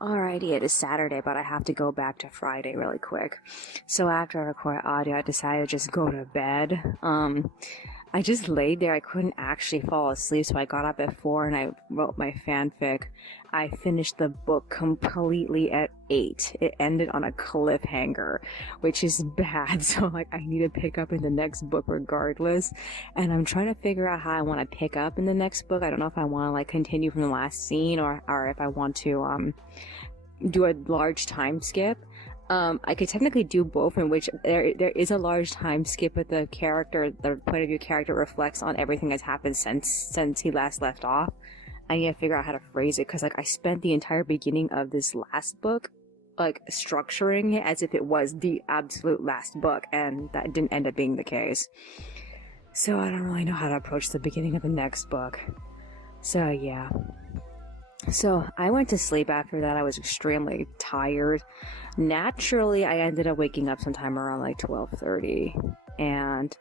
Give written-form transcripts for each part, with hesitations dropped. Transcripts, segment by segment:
Alrighty, it is Saturday, but I have to go back to Friday really quick. So after I record audio, I decided to just go to bed. I just laid there. I couldn't actually fall asleep, so I got up at 4 and I wrote my fanfic. I finished the book completely at 8. It ended on a cliffhanger, which is bad. So like I need to pick up in the next book regardless. And I'm trying to figure out how I want to pick up in the next book. I don't know if I want to like continue from the last scene or if I want to do a large time skip. I could technically do both, in which there is a large time skip, but the point of view character reflects on everything that's happened since he last left off. I need to figure out how to phrase it, because like I spent the entire beginning of this last book like structuring it as if it was the absolute last book, and that didn't end up being the case. So I don't really know how to approach the beginning of the next book. So yeah. So I went to sleep after that. I was extremely tired. Naturally, I ended up waking up sometime around like 12:30, and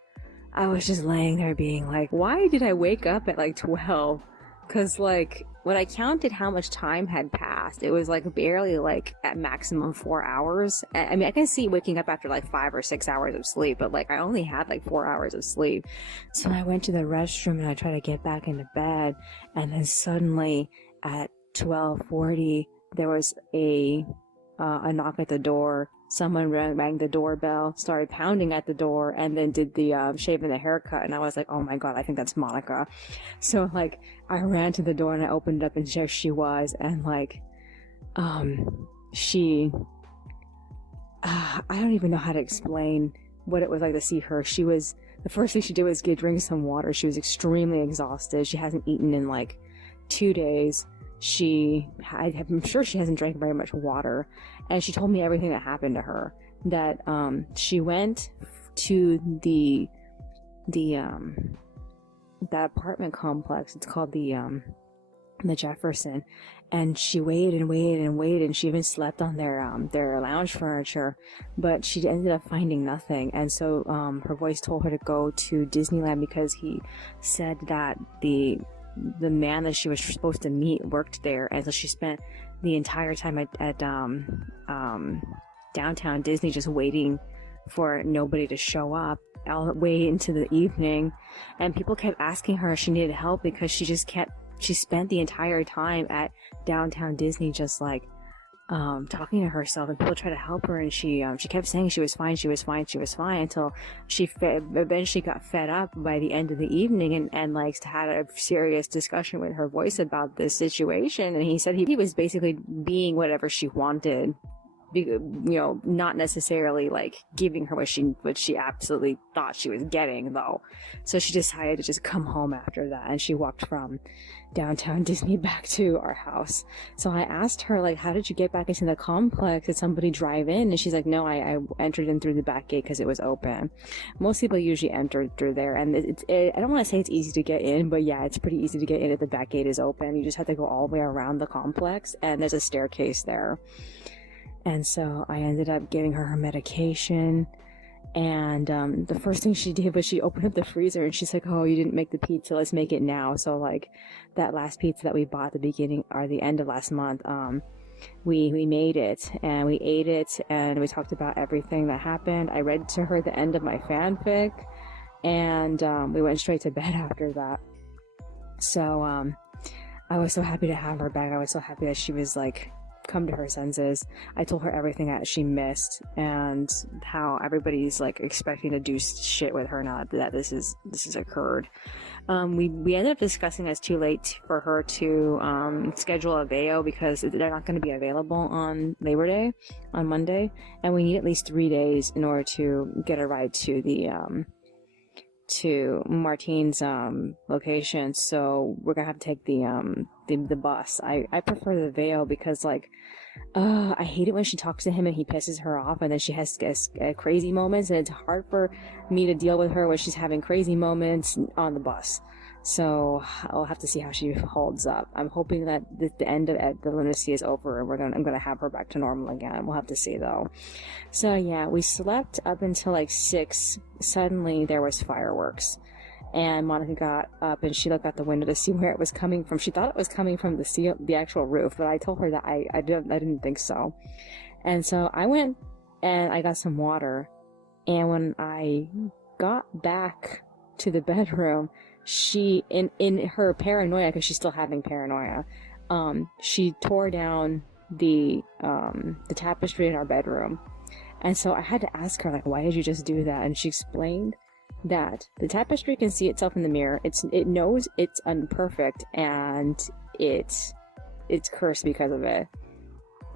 I was just laying there being like, why did I wake up at like 12? Because like when I counted how much time had passed, it was like barely like at maximum 4 hours. I mean, I can see waking up after like 5 or 6 hours of sleep, but like I only had like 4 hours of sleep. So I went to the restroom and I tried to get back into bed, and then suddenly at 12:40 there was a knock at the door. Someone rang the doorbell, started pounding at the door, and then did the shave and the haircut. And I was like, oh my god, I think that's Monica. So like I ran to the door and I opened it up, and there she was. And like she I don't even know how to explain what it was like to see her. She was, the first thing she did was drink some water. She was extremely exhausted. She hasn't eaten in like 2 days. I'm sure she hasn't drank very much water, and she told me everything that happened to her. That she went to that apartment complex. It's called the Jefferson, and she waited and waited and waited, and she even slept on their lounge furniture, but she ended up finding nothing. And so her voice told her to go to Disneyland, because he said that the man that she was supposed to meet worked there. And so she spent the entire time at downtown Disney just waiting for nobody to show up all the way into the evening. And people kept asking her if she needed help, because she spent the entire time at downtown Disney just like talking to herself, and people tried to help her, and she kept saying she was fine, until she eventually got fed up by the end of the evening, and like had a serious discussion with her voice about this situation. And he said he was basically being whatever she wanted, not necessarily like giving her what she absolutely thought she was getting, though. So she decided to just come home after that, and she walked from downtown Disney back to our house. So I asked her, like, how did you get back into the complex? Did somebody drive in? And she's like, no, I entered in through the back gate because it was open. Most people usually enter through there, and I don't want to say it's easy to get in, but yeah, it's pretty easy to get in if the back gate is open. You just have to go all the way around the complex, and there's a staircase there. And so I ended up giving her medication, and the first thing she did was she opened up the freezer, and she's like, oh, you didn't make the pizza, let's make it now. So like that last pizza that we bought at the beginning or the end of last month, we made it, and we ate it, and we talked about everything that happened. I read to her the end of my fanfic, and we went straight to bed after that. So I was so happy to have her back. I was so happy that she was like come to her senses. I told her everything that she missed, and how everybody's like expecting to do shit with her now that this has occurred. We ended up discussing it's too late for her to schedule a VAO, because they're not going to be available on Labor Day on Monday, and we need at least 3 days in order to get a ride to the to Martine's location. So we're gonna have to take the bus. I prefer the VAO, because like I hate it when she talks to him and he pisses her off, and then she has crazy moments, and it's hard for me to deal with her when she's having crazy moments on the bus. So I'll have to see how she holds up. I'm hoping that the end of the lunacy is over, and I'm gonna have her back to normal again. We'll have to see though. So yeah, we slept up until like 6. Suddenly there was fireworks, And Monica got up and she looked out the window to see where it was coming from. She thought it was coming from the actual roof, but I told her that I didn't think so. And so I went and I got some water. And when I got back to the bedroom, she, in her paranoia, because she's still having paranoia, she tore down the tapestry in our bedroom. And so I had to ask her, like, why did you just do that? And she explained that the tapestry can see itself in the mirror. It knows it's imperfect and it's cursed because of it.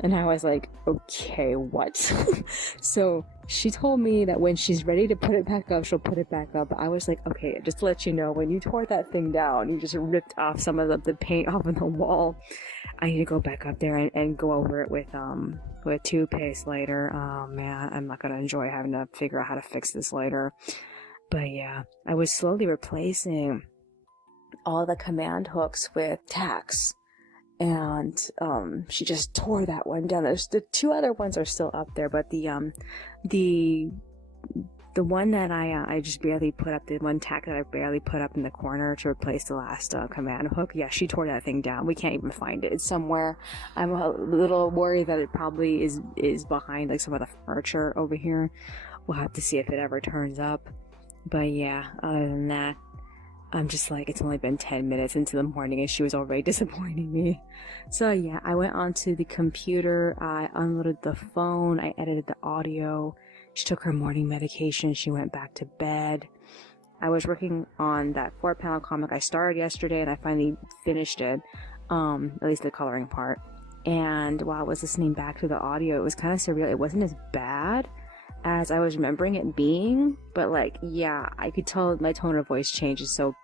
And I was like, okay, what? So she told me that when she's ready to put it back up, she'll put it back up. But I was like, okay, just to let you know, when you tore that thing down, you just ripped off some of the paint off of the wall. I need to go back up there and go over it with toothpaste later. Oh man, I'm not gonna enjoy having to figure out how to fix this later. But yeah, I was slowly replacing all the command hooks with tacks. And she just tore that one down. There's the two other ones are still up there, but the one that I just barely put up, the one tack that I barely put up in the corner to replace the last command hook, yeah, she tore that thing down. We can't even find it. It's somewhere. I'm a little worried that it probably is behind like some of the furniture over here. We'll have to see if it ever turns up. But yeah, other than that, I'm just like, it's only been 10 minutes into the morning and she was already disappointing me. So yeah, I went onto the computer, I unloaded the phone, I edited the audio. She took her morning medication, she went back to bed. I was working on that 4-panel comic I started yesterday and I finally finished it, at least the coloring part. And while I was listening back to the audio, it was kind of surreal. It wasn't as bad as I was remembering it being, but like, yeah, I could tell my tone of voice changes so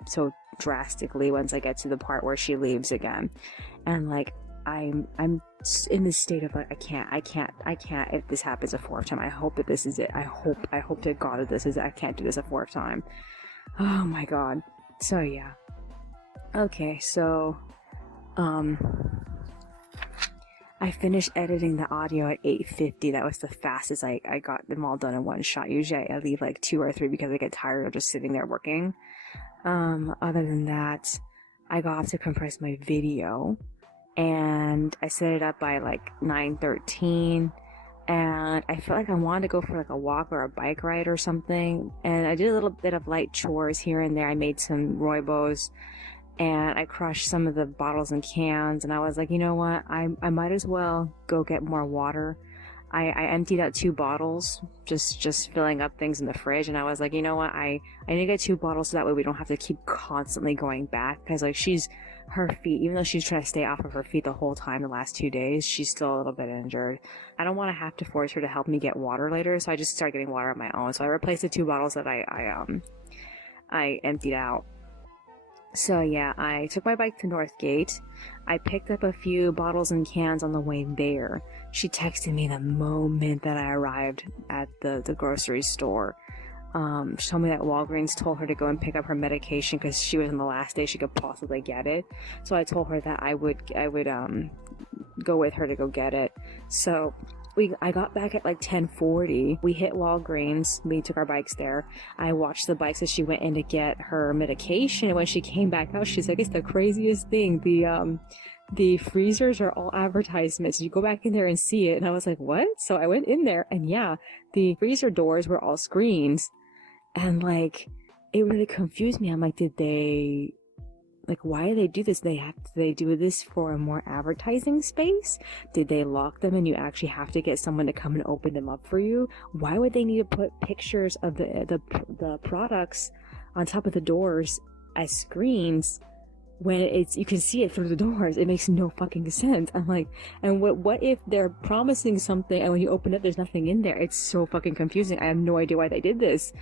drastically once I get to the part where she leaves again. And like, I'm in this state of like, I can't, if this happens a fourth time, I hope that this is it. I hope to God that this is it. I can't do this a fourth time. Oh my God. So yeah. Okay, so, I finished editing the audio at 8:50. That was the fastest I got them all done in one shot. Usually I leave like 2 or 3 because I get tired of just sitting there working. Other than that, I got to compress my video and I set it up by like 9:13 and I felt like I wanted to go for like a walk or a bike ride or something. And I did a little bit of light chores here and there. I made some rooibos. And I crushed some of the bottles and cans, and I was like, you know what, I might as well go get more water. I emptied out 2 bottles, just filling up things in the fridge, and I was like, you know what, I need to get 2 bottles so that way we don't have to keep constantly going back, because like her feet, even though she's trying to stay off of her feet the whole time the last 2 days, she's still a little bit injured. I don't want to have to force her to help me get water later, so I just started getting water on my own. So I replaced the 2 bottles that I emptied out. So yeah, I took my bike to Northgate. I picked up a few bottles and cans on the way there. She texted me the moment that I arrived at the grocery store. She told me that Walgreens told her to go and pick up her medication because she was on the last day she could possibly get it. So I told her that I would go with her to go get it. So I got back at like 10:40. We hit Walgreens. We took our bikes there. I watched the bikes as she went in to get her medication. And when she came back out, she's like, it's the craziest thing. The freezers are all advertisements. You go back in there and see it. And I was like, what? So I went in there and yeah, the freezer doors were all screens. And like, it really confused me. I'm like, why do they do this? Do they do this for a more advertising space? Did they lock them and you actually have to get someone to come and open them up for you? Why would they need to put pictures of the products on top of the doors as screens when you can see it through the doors? It makes no fucking sense. I'm like, and what if they're promising something and when you open it, there's nothing in there? It's so fucking confusing. I have no idea why they did this.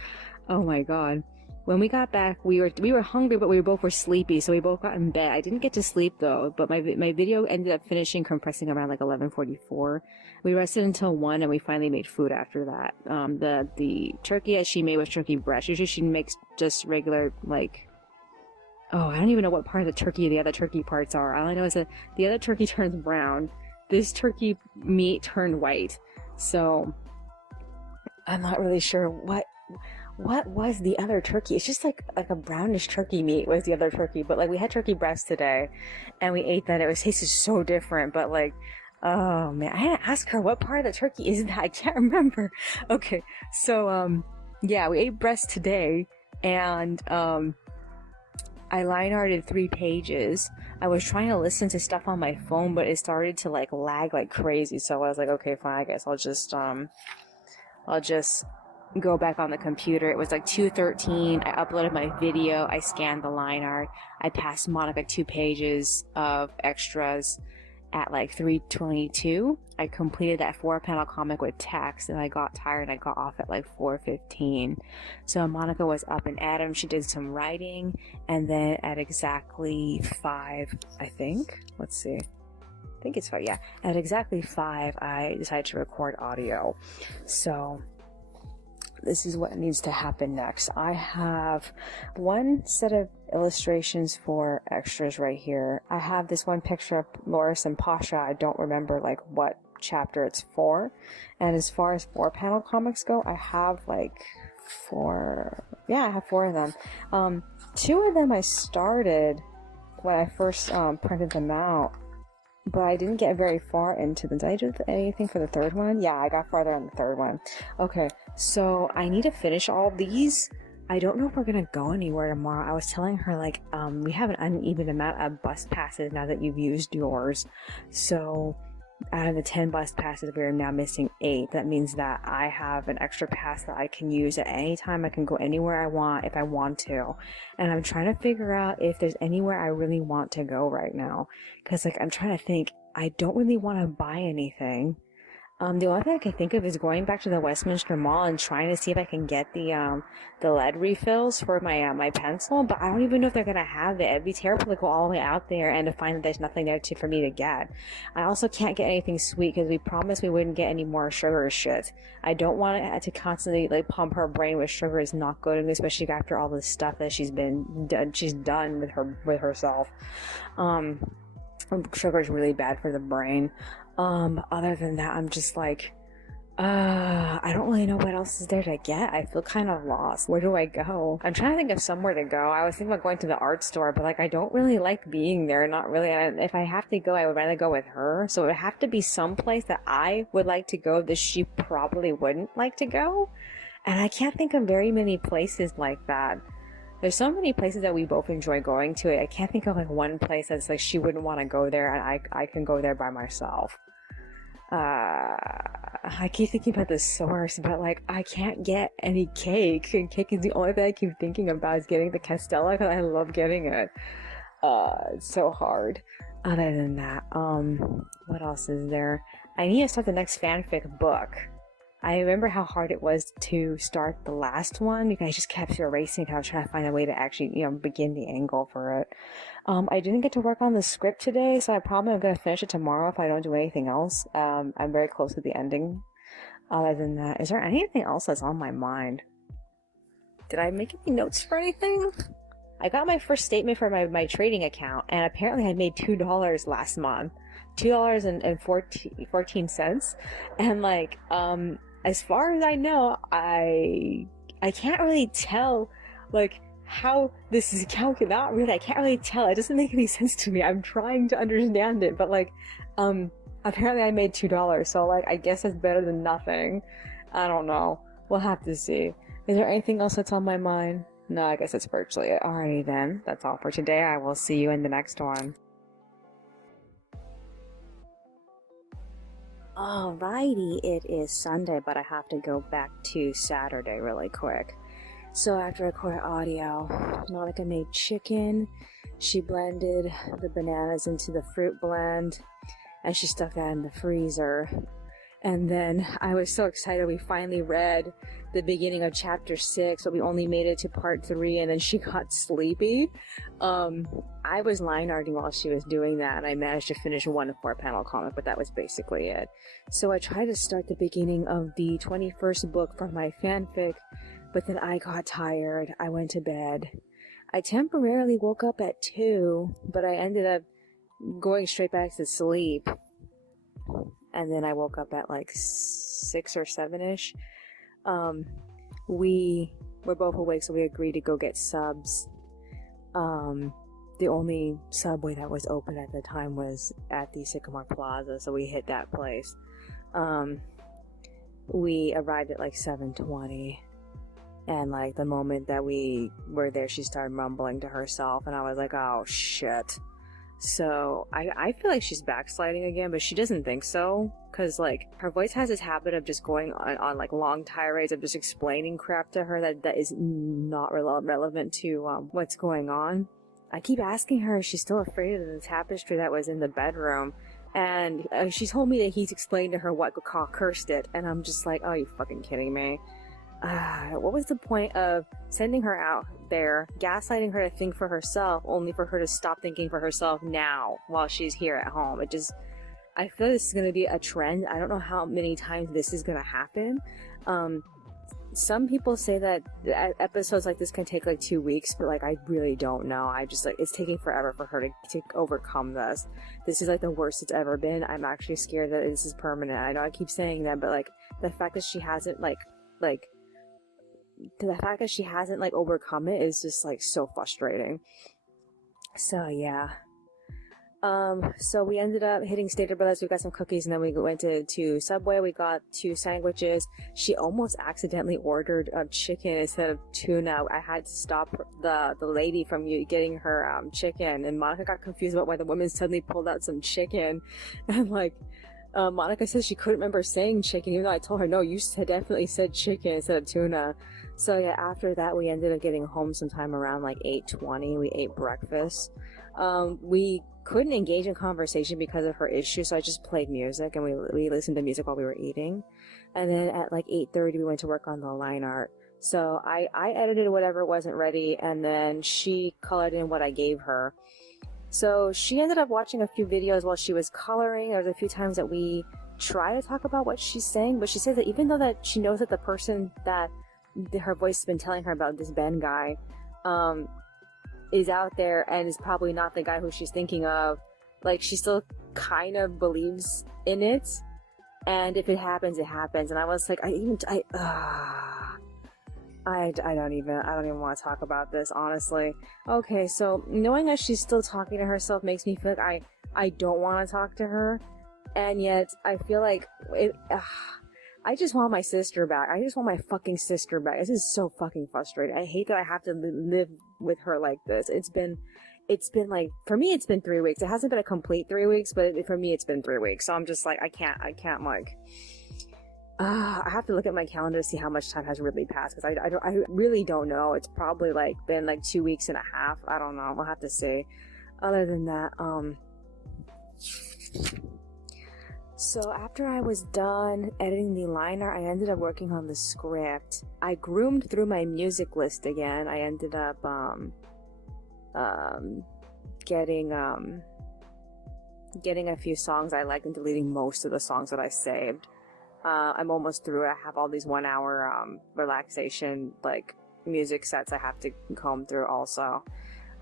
Oh my God. When we got back, we were hungry, but we both were sleepy, so we both got in bed. I didn't get to sleep though, but my video ended up compressing around like 11:44. We rested until 1, and we finally made food after that. The turkey that she made was turkey breast. Usually she makes just regular like, oh, I don't even know what part of the turkey the other turkey parts are. All I know is that the other turkey turns brown. This turkey meat turned white. So I'm not really sure what was the other turkey? It's just like a brownish turkey meat was the other turkey, but like we had turkey breast today, and we ate that. It was tasted so different, but like, oh man, I had to ask her what part of the turkey is that. I can't remember. Okay, so yeah, we ate breast today, and I line arted 3 pages. I was trying to listen to stuff on my phone, but it started to like lag like crazy. So I was like, okay, fine, I guess I'll just go back on the computer. It was like 2:13. I uploaded my video. I scanned the line art. I passed Monica 2 pages of extras at like 3:22. I completed that 4-panel comic with text, and I got tired and I got off at like 4:15. So Monica was up and at 'em. She did some writing, and then at exactly 5, I think. Let's see. I think it's 5, yeah. At exactly 5, I decided to record audio. So this is what needs to happen next. I have one set of illustrations for extras right here. I have this one picture of Loris and Pasha. I don't remember like what chapter it's for. And as far as 4-panel comics go, I have like 4. Yeah, I have 4 of them. 2 of them I started when I first printed them out, but I didn't get very far into them. Did I do anything for the 3rd one? Yeah, I got farther on the 3rd one. Okay, so I need to finish all these. I don't know if we're gonna go anywhere tomorrow. I was telling her, like, we have an uneven amount of bus passes now that you've used yours. So out of the 10 bus passes, we are now missing 8. That means that I have an extra pass that I can use at any time. I can go anywhere I want if I want to. And I'm trying to figure out if there's anywhere I really want to go right now. Because, like, I'm trying to think. I don't really want to buy anything. The only thing I can think of is going back to the Westminster Mall and trying to see if I can get the lead refills for my pencil, but I don't even know if they're gonna have it. It'd be terrible to go all the way out there and to find that there's nothing there for me to get. I also can't get anything sweet because we promised we wouldn't get any more sugar shit. I don't want it to constantly like pump her brain with sugar. Is not good, and especially after all the stuff that she's done with herself. Sugar is really bad for the brain. Other than that, I'm just like, I don't really know what else is there to get. I feel kind of lost. Where do I go? I'm trying to think of somewhere to go. I was thinking about going to the art store, but like, I don't really like being there. Not really. And if I have to go, I would rather go with her. So it would have to be someplace that I would like to go that she probably wouldn't like to go. And I can't think of very many places like that. There's so many places that we both enjoy going to. I can't think of like one place that's like she wouldn't want to go there and I can go there by myself. I keep thinking about the source, but like I can't get any cake, and cake is the only thing I keep thinking about is getting the Castella because I love getting it. It's so hard. Other than that, what else is there? I need to start the next fanfic book. I remember how hard it was to start the last one because I just kept erasing it. I was trying to find a way to actually, begin the angle for it. I didn't get to work on the script today, so I probably am going to finish it tomorrow if I don't do anything else. I'm very close to the ending. Other than that, is there anything else that's on my mind? Did I make any notes for anything? I got my first statement for my trading account, and apparently I made $2 last month. $2.14. And like, as far as I know, I can't really tell, like, how this is calculated. Not really, I can't really tell. It doesn't make any sense to me. I'm trying to understand it, but like, apparently I made $2, so like, I guess it's better than nothing. I don't know. We'll have to see. Is there anything else that's on my mind? No, I guess that's virtually it. Alrighty then. That's all for today. I will see you in the next one. Alrighty, it is Sunday, but I have to go back to Saturday really quick. So after I recorded audio, Monica made chicken. She blended the bananas into the fruit blend, and she stuck that in the freezer. And then I was so excited, we finally read the beginning of chapter 6, but we only made it to part 3, and then she got sleepy. I was line arting while she was doing that, and I managed to finish one 4-panel comic, but that was basically it. So I tried to start the beginning of the 21st book from my fanfic, but then I got tired. I went to bed. I temporarily woke up at 2, but I ended up going straight back to sleep. And then I woke up at like 6 or 7-ish. We we're both awake, so we agreed to go get subs. The only Subway that was open at the time was at the Sycamore Plaza, so we hit that place. We arrived at like 7:20, and like the moment that we were there, she started mumbling to herself, and I was like, oh shit. So I feel like she's backsliding again, but she doesn't think so, because like her voice has this habit of just going on like long tirades of just explaining crap to her that is not relevant to what's going on. I keep asking her if she's still afraid of the tapestry that was in the bedroom, and she told me that he's explained to her what cursed it, and I'm just like, oh, you fucking kidding me? What was the point of sending her out there, gaslighting her to think for herself, only for her to stop thinking for herself now while she's here at home? I feel this is going to be a trend. I don't know how many times this is going to happen. Some people say that episodes like this can take like 2 weeks, but like I really don't know. I just like, it's taking forever for her to overcome this. This is like the worst it's ever been. I'm actually scared that this is permanent. I know I keep saying that, but like the fact that she hasn't overcome it is just like so frustrating. So yeah. So we ended up hitting Stater Brothers. We got some cookies, and then we went to Subway. We got 2 sandwiches. She almost accidentally ordered chicken instead of tuna. I had to stop the lady from getting her chicken, and Monica got confused about why the woman suddenly pulled out some chicken, and like Monica says she couldn't remember saying chicken, even though I told her, no, you definitely said chicken instead of tuna. So yeah, after that we ended up getting home sometime around like 8:20. We ate breakfast. We couldn't engage in conversation because of her issue, so I just played music, and we listened to music while we were eating. And then at like 8:30 we went to work on the line art. So I edited whatever wasn't ready, and then she colored in what I gave her. So she ended up watching a few videos while she was coloring. There was a few times that we try to talk about what she's saying, but she says that even though that she knows that the person that her voice has been telling her about, this Ben guy, is out there and is probably not the guy who she's thinking of, like she still kind of believes in it, and if it happens, it happens. And I was like, I don't even want to talk about this, honestly. Okay, so knowing that she's still talking to herself makes me feel like I don't want to talk to her, and yet I feel like I just want my sister back. I just want my fucking sister back. This is so fucking frustrating. I hate that I have to live with her like this. It's been like, for me, it's been 3 weeks. It hasn't been a complete 3 weeks, but for me, it's been 3 weeks. So I'm just like, I can't like, I have to look at my calendar to see how much time has really passed, because I really don't know. It's probably like been like 2 weeks and a half. I don't know. We'll have to see. Other than that, so after I was done editing the liner, I ended up working on the script. I groomed through my music list again. I ended up getting a few songs I liked and deleting most of the songs that I saved. I'm almost through. I have all these 1 hour relaxation like music sets I have to comb through also.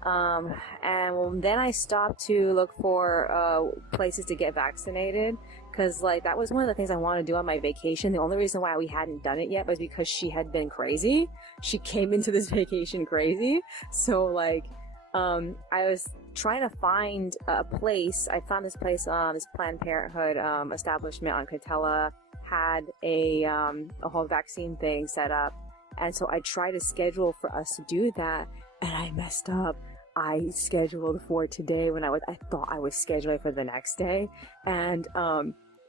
And then I stopped to look for places to get vaccinated, because like that was one of the things I wanted to do on my vacation. The only reason why we hadn't done it yet was because she had been crazy. She came into this vacation crazy. So like I was trying to find a place. I found this place, this Planned Parenthood establishment on Catella had a whole vaccine thing set up, and so I tried to schedule for us to do that, and I messed up. I scheduled for today when I thought I was scheduling for the next day, and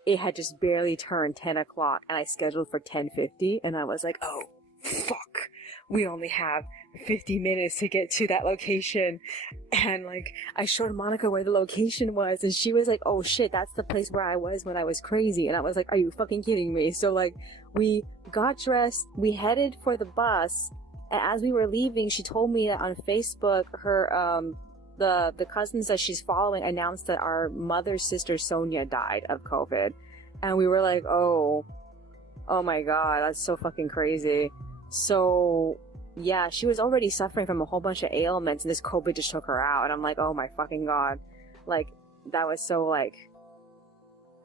it had just barely turned 10 o'clock, and I scheduled for 10:50, and I was like, oh fuck, we only have 50 minutes to get to that location. And like I showed Monica where the location was, and she was like, oh shit, that's the place where I was when I was crazy. And I was like, are you fucking kidding me? So like we got dressed, we headed for the bus, and as we were leaving, she told me that on Facebook her the cousins that she's following announced that our mother's sister Sonia died of COVID. And we were like, oh my god, that's so fucking crazy. So yeah, she was already suffering from a whole bunch of ailments, and this COVID just took her out. And I'm like, oh my fucking god, like that was so like,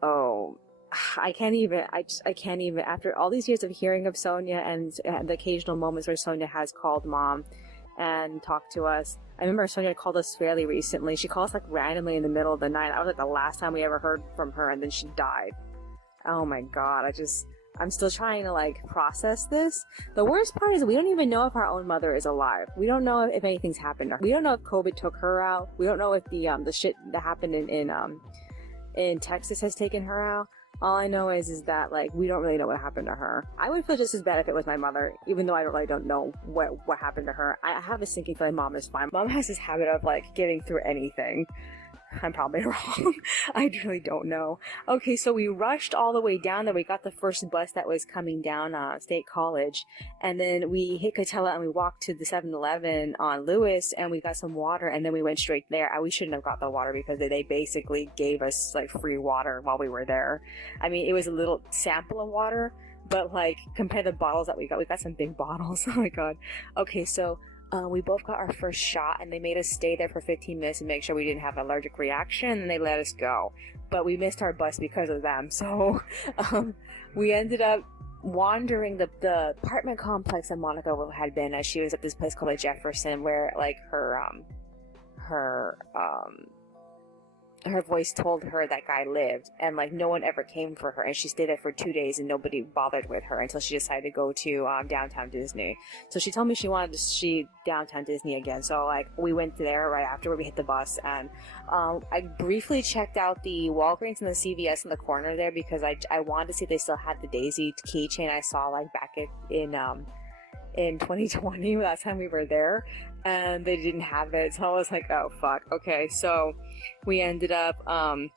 oh, I can't even, after all these years of hearing of Sonia and the occasional moments where Sonia has called mom and talked to us. I remember Sonia called us fairly recently. She called us like randomly in the middle of the night. That was like the last time we ever heard from her, and then she died. Oh my god, I'm still trying to like process this. The worst part is we don't even know if our own mother is alive. We don't know if anything's happened to her. We don't know if COVID took her out. We don't know if the shit that happened in Texas has taken her out. All I know is that like we don't really know what happened to her. I would feel just as bad if it was my mother, even though I really don't know what happened to her. I have a sinking feeling mom is fine. Mom has this habit of like getting through anything. I'm probably wrong. I really don't know. Okay, so we rushed all the way down there. We got the first bus that was coming down State College. And then we hit Catella and we walked to the 7-Eleven on Lewis and we got some water and then we went straight there. We shouldn't have got the water because they basically gave us like free water while we were there. I mean, it was a little sample of water, but like compared to the bottles that we got some big bottles. Oh my god. Okay, so we both got our first shot and they made us stay there for 15 minutes and make sure we didn't have an allergic reaction, and then they let us go. But we missed our bus because of them. So we ended up wandering the apartment complex that Monica had been at. She was at this place called the Jefferson where like her voice told her that guy lived, and like no one ever came for her, and she stayed there for 2 days and nobody bothered with her until she decided to go to downtown Disney. So she told me she wanted to see downtown Disney again, so like we went there right after we hit the bus, and I briefly checked out the Walgreens and the CVS in the corner there because I wanted to see if they still had the Daisy keychain I saw like back in 2020 last time we were there, and they didn't have it. So I was like, oh fuck. Okay, so we ended up going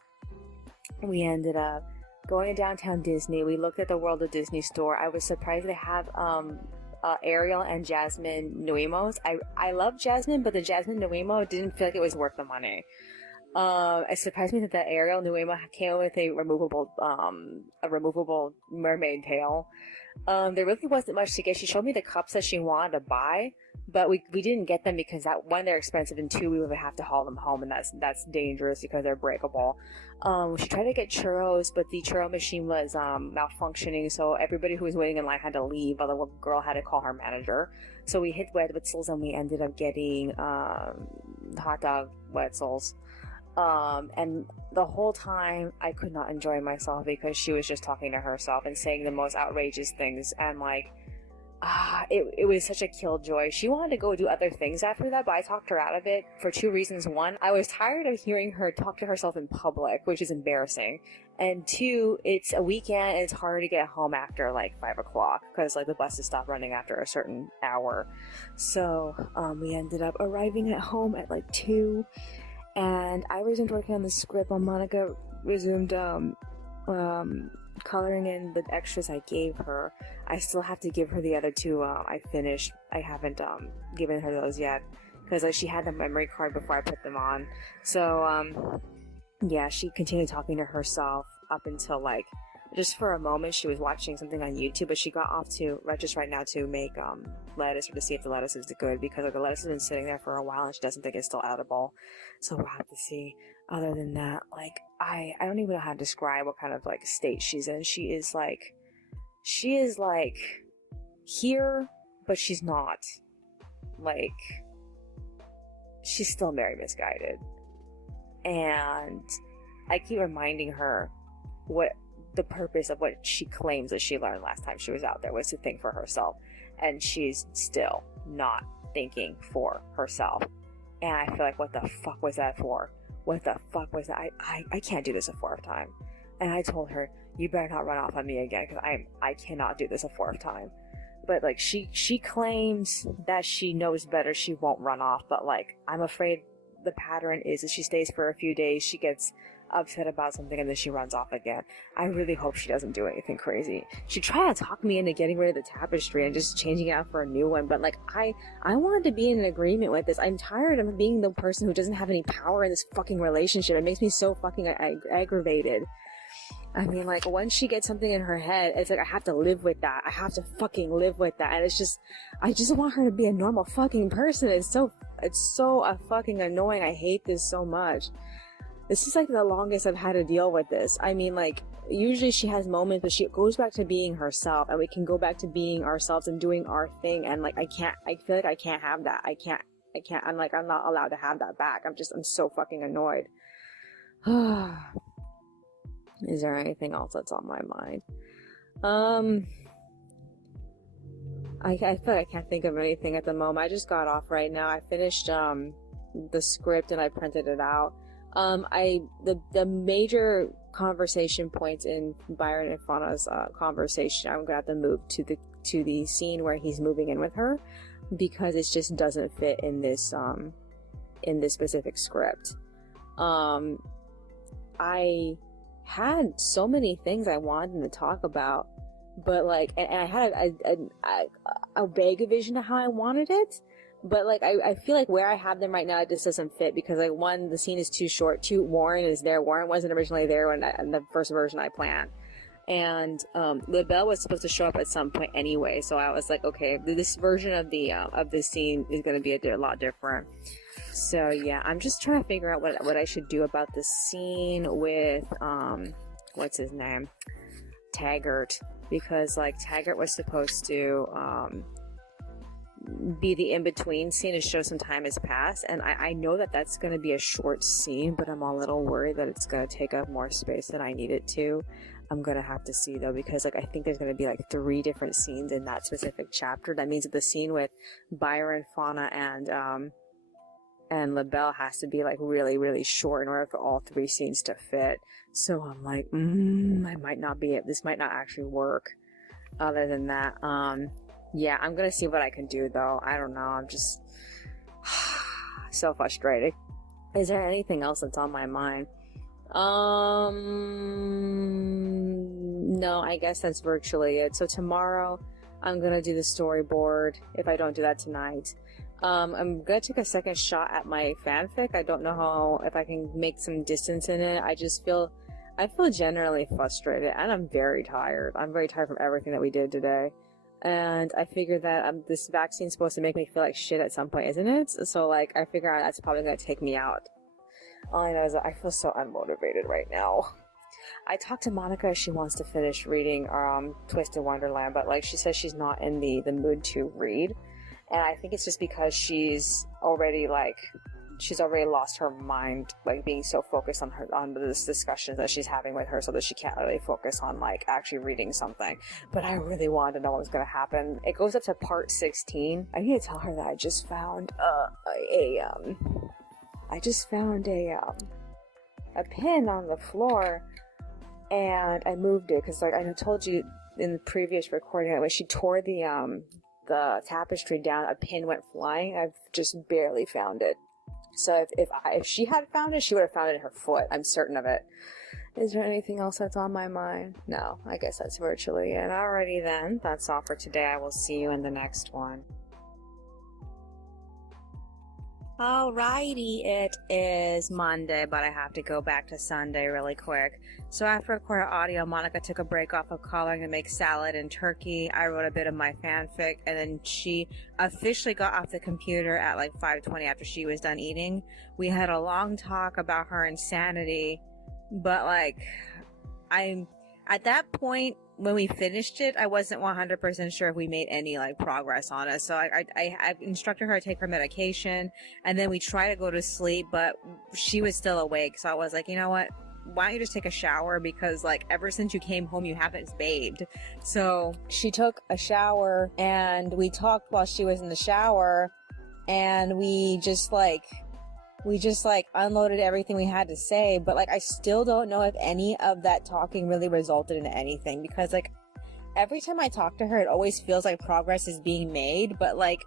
to downtown Disney. We looked at the World of Disney store. I was surprised they have Ariel and Jasmine Nuimos. I love Jasmine, but the Jasmine Nuimo didn't feel like it was worth the money. It surprised me that the Ariel Nuima came with a removable mermaid tail. There really wasn't much to get. She showed me the cups that she wanted to buy, but we didn't get them because that one, they're expensive, and two, we would have to haul them home, and that's dangerous because they're breakable. She tried to get churros, but the churro machine was malfunctioning, so everybody who was waiting in line had to leave, while the girl had to call her manager. So we hit Wetzels and we ended up getting hot dog Wetzels. And the whole time I could not enjoy myself because she was just talking to herself and saying the most outrageous things, and like it was such a killjoy. She wanted to go do other things after that, but I talked her out of it for two reasons. One, I was tired of hearing her talk to herself in public, which is embarrassing, and two, it's a weekend and it's hard to get home after like 5 o'clock because like the buses stop running after a certain hour. So we ended up arriving at home at like 2. And I resumed working on the script while Monica resumed coloring in the extras I gave her. I still have to give her the other 2 I finished. I haven't given her those yet because she had the memory card before I put them on. So yeah, she continued talking to herself up until like just for a moment. She was watching something on YouTube, but she got off to right now to make lettuce, or to see if the lettuce is good, because like, the lettuce has been sitting there for a while and she doesn't think it's still edible. So we'll have to see. Other than that, like I don't even know how to describe what kind of like state she's in. She is like here, but she's not. Like she's still very misguided, and I keep reminding her what the purpose of what she claims that she learned last time she was out there was to think for herself, and she's still not thinking for herself. And I feel like, what the fuck was that for? What the fuck was that? I can't do this a 4th time. And I told her, you better not run off on me again, because I cannot do this a 4th time. But like she claims that she knows better, she won't run off, but like I'm afraid the pattern is that she stays for a few days, she gets upset about something, and then she runs off again. I really hope she doesn't do anything crazy. She tried to talk me into getting rid of the tapestry and just changing it out for a new one, but like I wanted to be in an agreement with this. I'm tired of being the person who doesn't have any power in this fucking relationship. It makes me so fucking aggravated. I mean, like, once she gets something in her head, it's like I have to live with that. I have to fucking live with that. And it's just, I just want her to be a normal fucking person. It's so fucking annoying. I hate this so much. This is like the longest I've had to deal with this. I mean, like, usually she has moments, but she goes back to being herself, and we can go back to being ourselves and doing our thing. And like, I feel like I can't have that. I'm like, I'm not allowed to have that back. I'm so fucking annoyed. Is there anything else that's on my mind? I feel like I can't think of anything at the moment. I just got off right now. I finished the script and I printed it out. The major conversation points in Byron and Fauna's conversation, I'm gonna have to move to the scene where he's moving in with her, because it just doesn't fit in this specific script. I had so many things I wanted to talk about, but like, and I had a vague vision of how I wanted it, but like, I feel like where I have them right now, it just doesn't fit, because like, one, the scene is too short. Two, Warren is there. Warren wasn't originally there in the first version I planned. And LaBelle was supposed to show up at some point anyway, so I was like, okay, this version of the scene is going to be a lot different. So yeah, I'm just trying to figure out what I should do about the scene with what's his name, Taggart, because like Taggart was supposed to be the in-between scene to show some time has passed, and I know that that's going to be a short scene, but I'm a little worried that it's going to take up more space than I need it to. I'm going to have to see though, because like, I think there's going to be like 3 different scenes in that specific chapter. That means that the scene with Byron, Fauna, and LaBelle has to be like really, really short in order for all 3 scenes to fit. So I'm like, I might not be it. This might not actually work. Other than that, yeah, I'm gonna see what I can do though. I don't know. I'm just so frustrated. Is there anything else that's on my mind? No, I guess that's virtually it. So tomorrow I'm gonna do the storyboard if I don't do that tonight. I'm gonna take a second shot at my fanfic. I don't know if I can make some distance in it. I feel generally frustrated, and I'm very tired. I'm very tired from everything that we did today. And I figure that this vaccine's supposed to make me feel like shit at some point, isn't it? So like, I figure that's probably gonna take me out. All I know is that I feel so unmotivated right now. I talked to Monica. She wants to finish reading Twisted Wonderland, but like, she says she's not in the mood to read. And I think it's just because she's already lost her mind, like being so focused on this discussion that she's having with her, so that she can't really focus on like actually reading something. But I really wanted to know what was going to happen. It goes up to part 16. I need to tell her that I just found a pin on the floor, and I moved it because like I told you in the previous recording that when she tore the tapestry down, a pin went flying. I've just barely found it. So if she had found it, she would have found it in her foot. I'm certain of it. Is there anything else that's on my mind? No, I guess that's virtually it. Alrighty then, that's all for today. I will see you in the next one. Alrighty, it is Monday, but I have to go back to Sunday really quick. So after recording audio, Monica took a break off of coloring to make salad and turkey. I wrote a bit of my fanfic, and then she officially got off the computer at like 5:20 after she was done eating. We had a long talk about her insanity, but like, at that point, when we finished it, I wasn't 100% sure if we made any like progress on it. So I instructed her to take her medication, and then we tried to go to sleep, but she was still awake. So I was like, you know what? Why don't you just take a shower? Because like ever since you came home, you haven't bathed. So she took a shower, and we talked while she was in the shower, and we just unloaded everything we had to say. But like, I still don't know if any of that talking really resulted in anything, because like every time I talk to her, it always feels like progress is being made, but like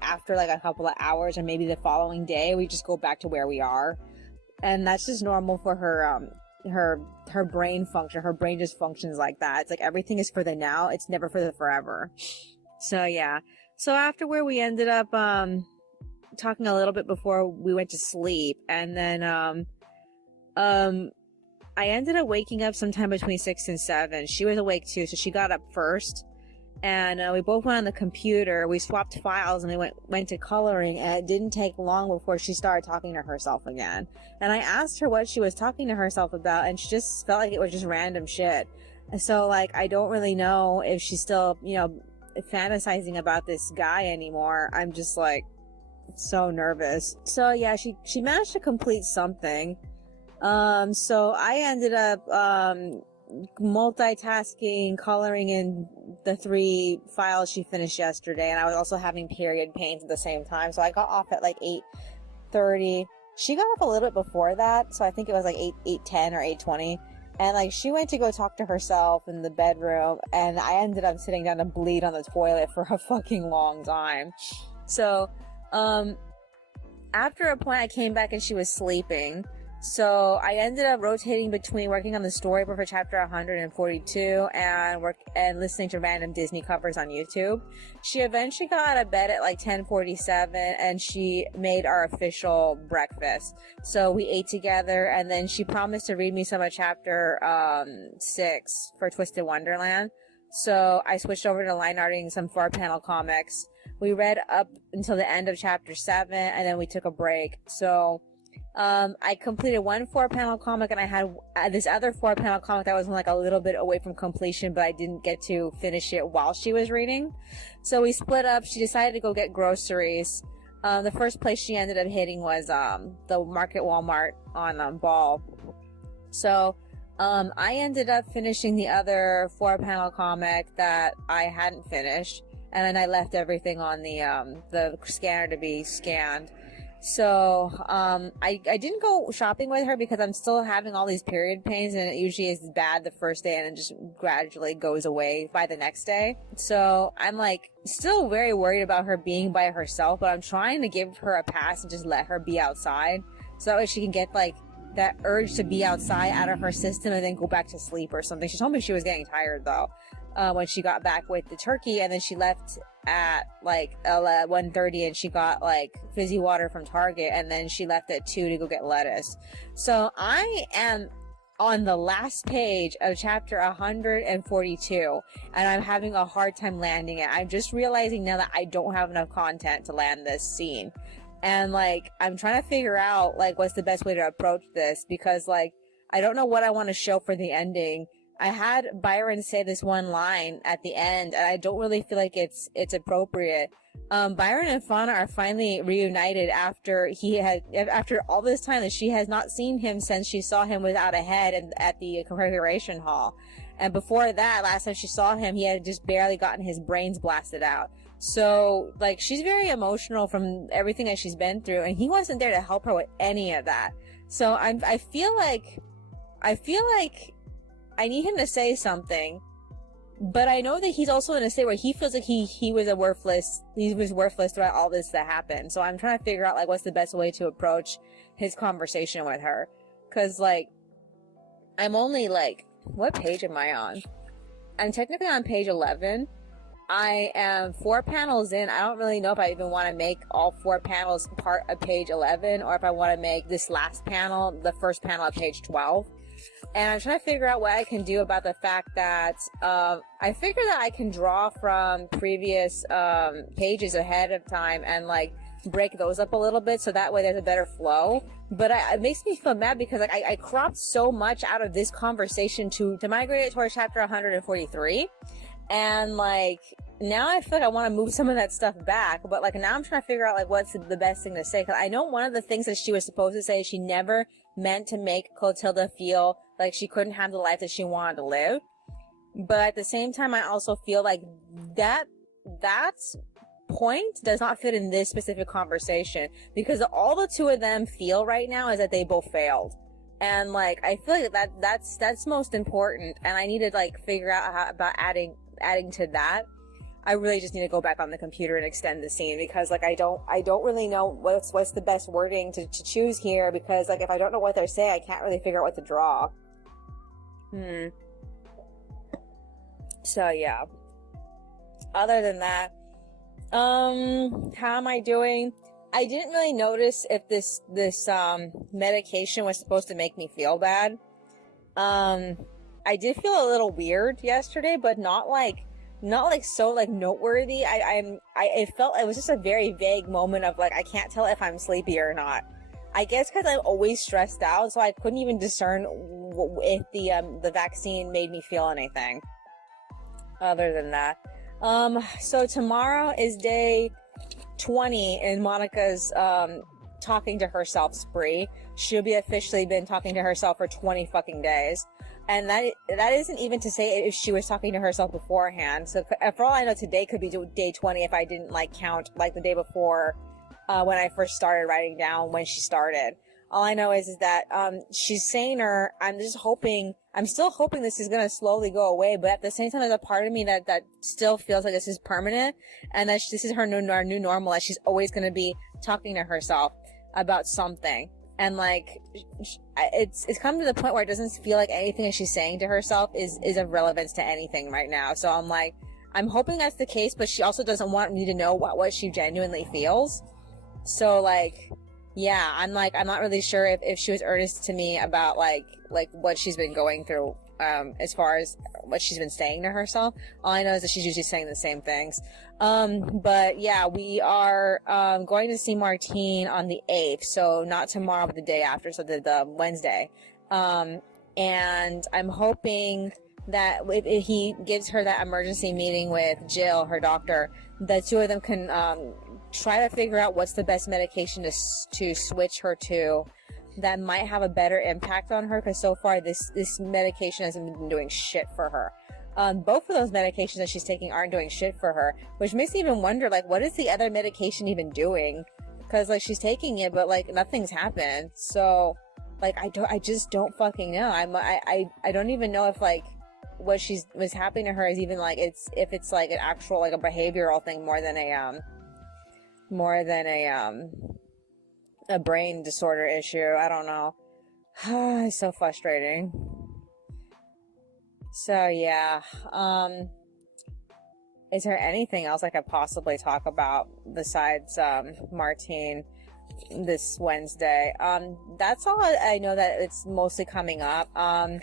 after like a couple of hours or maybe the following day, we just go back to where we are. And that's just normal for her brain function. Her brain just functions like that. It's like everything is for the now, it's never for the forever. So yeah, so after where we ended up talking a little bit before we went to sleep, and then I ended up waking up sometime between 6 and 7. She was awake too, so she got up first, and we both went on the computer. We swapped files and we went to coloring, and it didn't take long before she started talking to herself again. And I asked her what she was talking to herself about, and she just felt like it was just random shit. And so, like, I don't really know if she's still, you know, fantasizing about this guy anymore. I'm just like so nervous. So yeah, she managed to complete something. So I ended up multitasking, coloring in the 3 files she finished yesterday, and I was also having period pains at the same time. So I got off at like 8:30. She got off a little bit before that, so I think it was like 8:10 or 8:20. And like she went to go talk to herself in the bedroom, and I ended up sitting down to bleed on the toilet for a fucking long time. So after a point I came back and she was sleeping. So I ended up rotating between working on the storyboard for chapter 142 and listening to random Disney covers on YouTube. She eventually got out of bed at like 10:47, and she made our official breakfast. So we ate together, and then she promised to read me some of chapter 6 for Twisted Wonderland. So I switched over to line arting some 4-panel comics. We read up until the end of chapter 7, and then we took a break. So I completed 1 4-panel comic, and I had this other 4-panel comic that was like a little bit away from completion, but I didn't get to finish it while she was reading. So we split up. She decided to go get groceries. The first place she ended up hitting was the Market Walmart on Ball. So I ended up finishing the other 4-panel comic that I hadn't finished, and then I left everything on the scanner to be scanned. So, I didn't go shopping with her because I'm still having all these period pains, and it usually is bad the first day and it just gradually goes away by the next day. So I'm like still very worried about her being by herself, but I'm trying to give her a pass and just let her be outside so that way she can get like that urge to be outside out of her system and then go back to sleep or something. She told me she was getting tired though, when she got back with the turkey, and then she left at like 1:30 and she got like fizzy water from Target, and then she left at 2 to go get lettuce. So I am on the last page of chapter 142, and I'm having a hard time landing it. I'm just realizing now that I don't have enough content to land this scene, and like I'm trying to figure out like what's the best way to approach this, because like I don't know what I want to show for the ending. I had Byron say this one line at the end, and I don't really feel like it's appropriate. Byron and Fauna are finally reunited after all this time that she has not seen him since she saw him without a head at the configuration hall. And before that, last time she saw him, he had just barely gotten his brains blasted out. So, like, she's very emotional from everything that she's been through, and he wasn't there to help her with any of that. So I feel like I need him to say something, but I know that he's also in a state where he feels like he was worthless throughout all this that happened. So I'm trying to figure out like what's the best way to approach his conversation with her, because like I'm only like, what page am I on? I'm technically on page 11. I am 4 panels in. I don't really know if I even want to make all 4 panels part of page 11, or if I want to make this last panel the first panel of page 12. And I'm trying to figure out what I can do about the fact that I figure that I can draw from previous pages ahead of time and like break those up a little bit, so that way there's a better flow. But it makes me feel mad because like I cropped so much out of this conversation to migrate it towards chapter 143, and like now I feel like I want to move some of that stuff back. But like now I'm trying to figure out like what's the best thing to say, because I know one of the things that she was supposed to say is she never meant to make Clotilda feel like she couldn't have the life that she wanted to live. But at the same time, I also feel like that point does not fit in this specific conversation, because all the two of them feel right now is that they both failed. And like I feel like that's most important, and I need to like figure out how about adding to that. I really just need to go back on the computer and extend the scene, because like I don't really know what's the best wording to choose here, because like if I don't know what they're saying, I can't really figure out what to draw. So yeah. Other than that, how am I doing? I didn't really notice if this medication was supposed to make me feel bad. I did feel a little weird yesterday, but not not like so like noteworthy. It felt, it was just a very vague moment of like, I can't tell if I'm sleepy or not. I guess because I'm always stressed out, so I couldn't even discern if the vaccine made me feel anything other than that. So tomorrow is day 20 in Monica's talking to herself spree. She'll be officially been talking to herself for 20 fucking days. And that isn't even to say if she was talking to herself beforehand. So for all I know, today could be day 20 if I didn't like count like the day before when I first started writing down when she started. All I know is that she's saying I'm still hoping this is going to slowly go away, but at the same time, there's a part of me that still feels like this is permanent and that this is her new normal, that she's always going to be talking to herself about something. And like, it's come to the point where it doesn't feel like anything that she's saying to herself is of relevance to anything right now. So I'm like, I'm hoping that's the case, but she also doesn't want me to know what she genuinely feels. So like, yeah, I'm not really sure if she was earnest to me about like what she's been going through, as far as what she's been saying to herself. All I know is that she's usually saying the same things. But yeah, we are, going to see Martine on the 8th. So not tomorrow, but the day after. So the Wednesday. And I'm hoping that if he gives her that emergency meeting with Jill, her doctor, the two of them can, try to figure out what's the best medication to switch her to that might have a better impact on her, because so far this medication hasn't been doing shit for her. Both of those medications that she's taking aren't doing shit for her, which makes me even wonder, like, what is the other medication even doing? Because like she's taking it, but like nothing's happened. So like I just don't fucking know. I don't even know if like what's happening to her is even like if it's like an actual like a behavioral thing more than a brain disorder issue. I don't know. It's so frustrating. So yeah, is there anything else I could possibly talk about besides Martine this Wednesday? That's all I know, that it's mostly coming up. I'm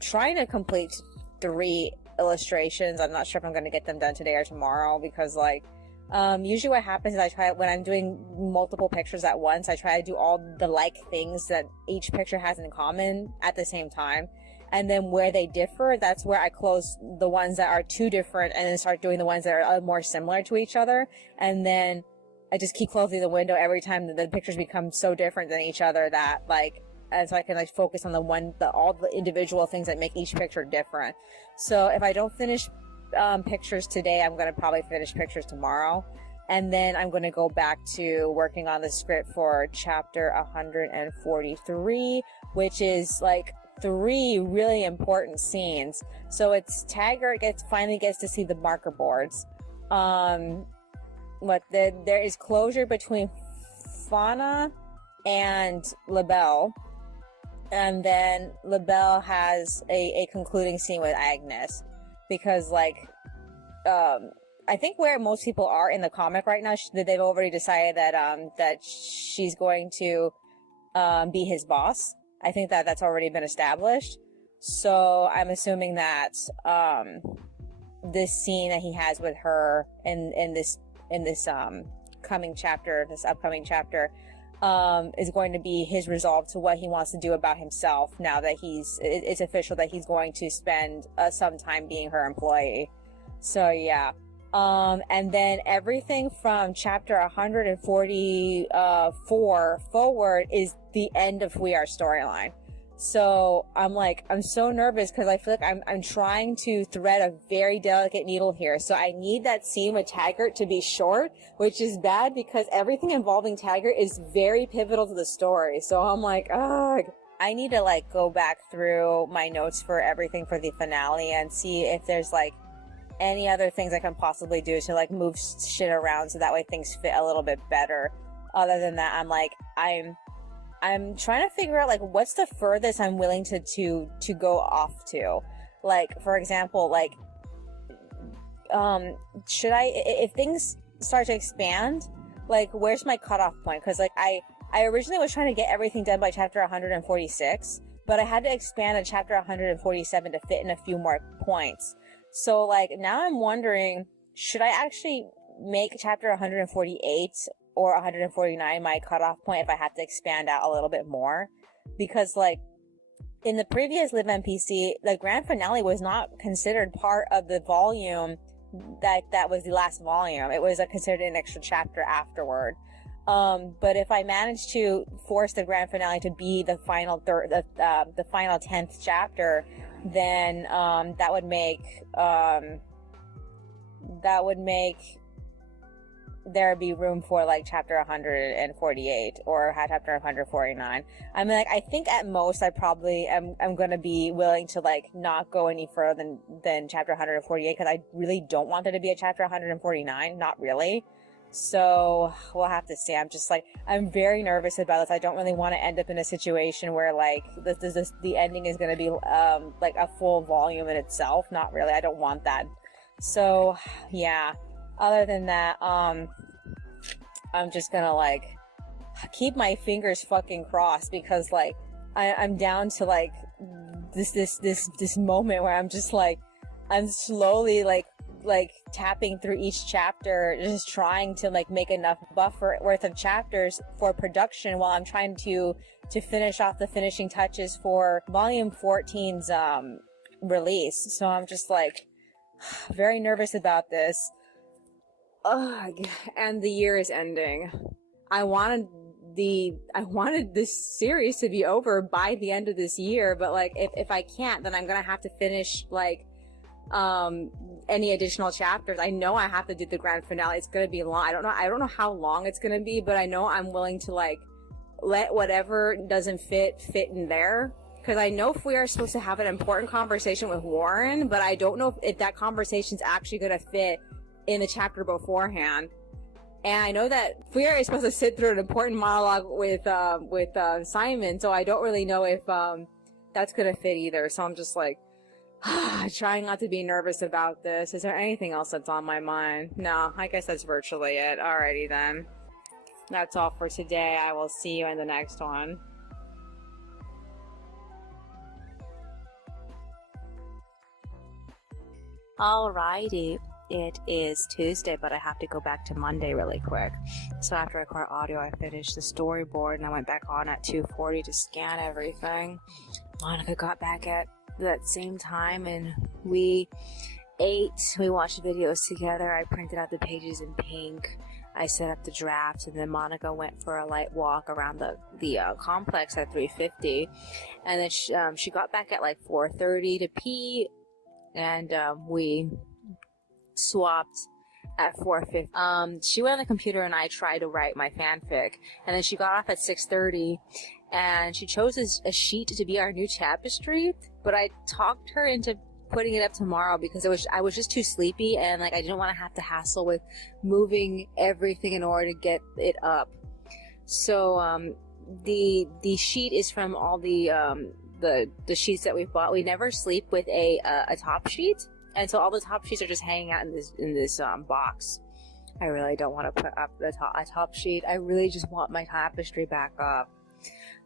trying to complete 3 illustrations. I'm not sure if I'm going to get them done today or tomorrow, because like usually what happens is when I'm doing multiple pictures at once, I try to do all the like things that each picture has in common at the same time. And then where they differ, that's where I close the ones that are too different and then start doing the ones that are more similar to each other. And then I just keep closing the window every time the pictures become so different than each other that like, and so I can like focus on all the individual things that make each picture different. So if I don't finish pictures today, I'm going to probably finish pictures tomorrow. And then I'm going to go back to working on the script for chapter 143, which is like 3 really important scenes. So it's Taggart finally gets to see the marker boards. There is closure between Fauna and LaBelle. And then LaBelle has a concluding scene with Agnes. Because like, I think where most people are in the comic right now, they've already decided that she's going to be his boss. I think that's already been established. So I'm assuming that this scene that he has with her in this upcoming chapter, is going to be his resolve to what he wants to do about himself now that it's official that he's going to spend some time being her employee. So yeah. And then everything from chapter 144 forward is the end of We Are storyline. So I'm so nervous because I feel like I'm trying to thread a very delicate needle here. So I need that scene with Taggart to be short, which is bad because everything involving Taggart is very pivotal to the story. So I'm like, ugh. I need to like go back through my notes for everything for the finale and see if there's like any other things I can possibly do to like move shit around so that way things fit a little bit better. Other than that, I'm trying to figure out like what's the furthest I'm willing to go off to. Like for example, like should I, if things start to expand, like where's my cutoff point? Because like I originally was trying to get everything done by chapter 146, but I had to expand on chapter 147 to fit in a few more points. So like now I'm wondering, should I actually make chapter 148 or 149 my cutoff point if I have to expand out a little bit more? Because like in the previous Live NPC, the grand finale was not considered part of the volume that was the last volume. It was considered an extra chapter afterward. But if I manage to force the grand finale to be the final the final 10th chapter, then that would make there be room for like chapter 148 or chapter 149. I mean, like, I think at most I probably am gonna be willing to like not go any further than chapter 148 because I really don't want there to be a chapter 149. Not really. So we'll have to see. I'm very nervous about this. I don't really want to end up in a situation where like the ending is going to be like a full volume in itself. Not really. I don't want that. So yeah. Other than that, I'm just gonna like keep my fingers fucking crossed because like I'm down to like this moment where I'm just like I'm slowly like tapping through each chapter, just trying to like make enough buffer worth of chapters for production while I'm trying to finish off the finishing touches for volume 14's release. So I'm just like very nervous about this. Ugh, and the year is ending. I wanted this series to be over by the end of this year, but like if I can't, then I'm gonna have to finish like any additional chapters. I know I have to do the grand finale. It's gonna be long. I don't know how long it's gonna be, but I know I'm willing to like let whatever doesn't fit in there. Because I know we are supposed to have an important conversation with Warren, but I don't know if that conversation's actually gonna fit in the chapter beforehand. And I know that Furia is supposed to sit through an important monologue with Simon, so I don't really know if that's gonna fit either. So I'm just like trying not to be nervous about this. Is there anything else that's on my mind? No, I guess that's virtually it. Alrighty then. That's all for today. I will see you in the next one. Alrighty. It is Tuesday, but I have to go back to Monday really quick. So after I record audio, I finished the storyboard and I went back on at 2:40 to scan everything. Monica got back at that same time and we ate. We watched videos together. I printed out the pages in pink. I set up the drafts, and then Monica went for a light walk around the complex at 3:50, and then she got back at like 4:30 to pee, and we swapped at 4:50. She went on the computer and I tried to write my fanfic, and then she got off at 6:30 and she chose a sheet to be our new tapestry, but I talked her into putting it up tomorrow because I was just too sleepy, and like I didn't want to have to hassle with moving everything in order to get it up. So the sheet is from all the sheets that we've bought. We never sleep with a top sheet. And so all the top sheets are just hanging out in this box. I really don't want to put up a top sheet. I really just want my tapestry back up.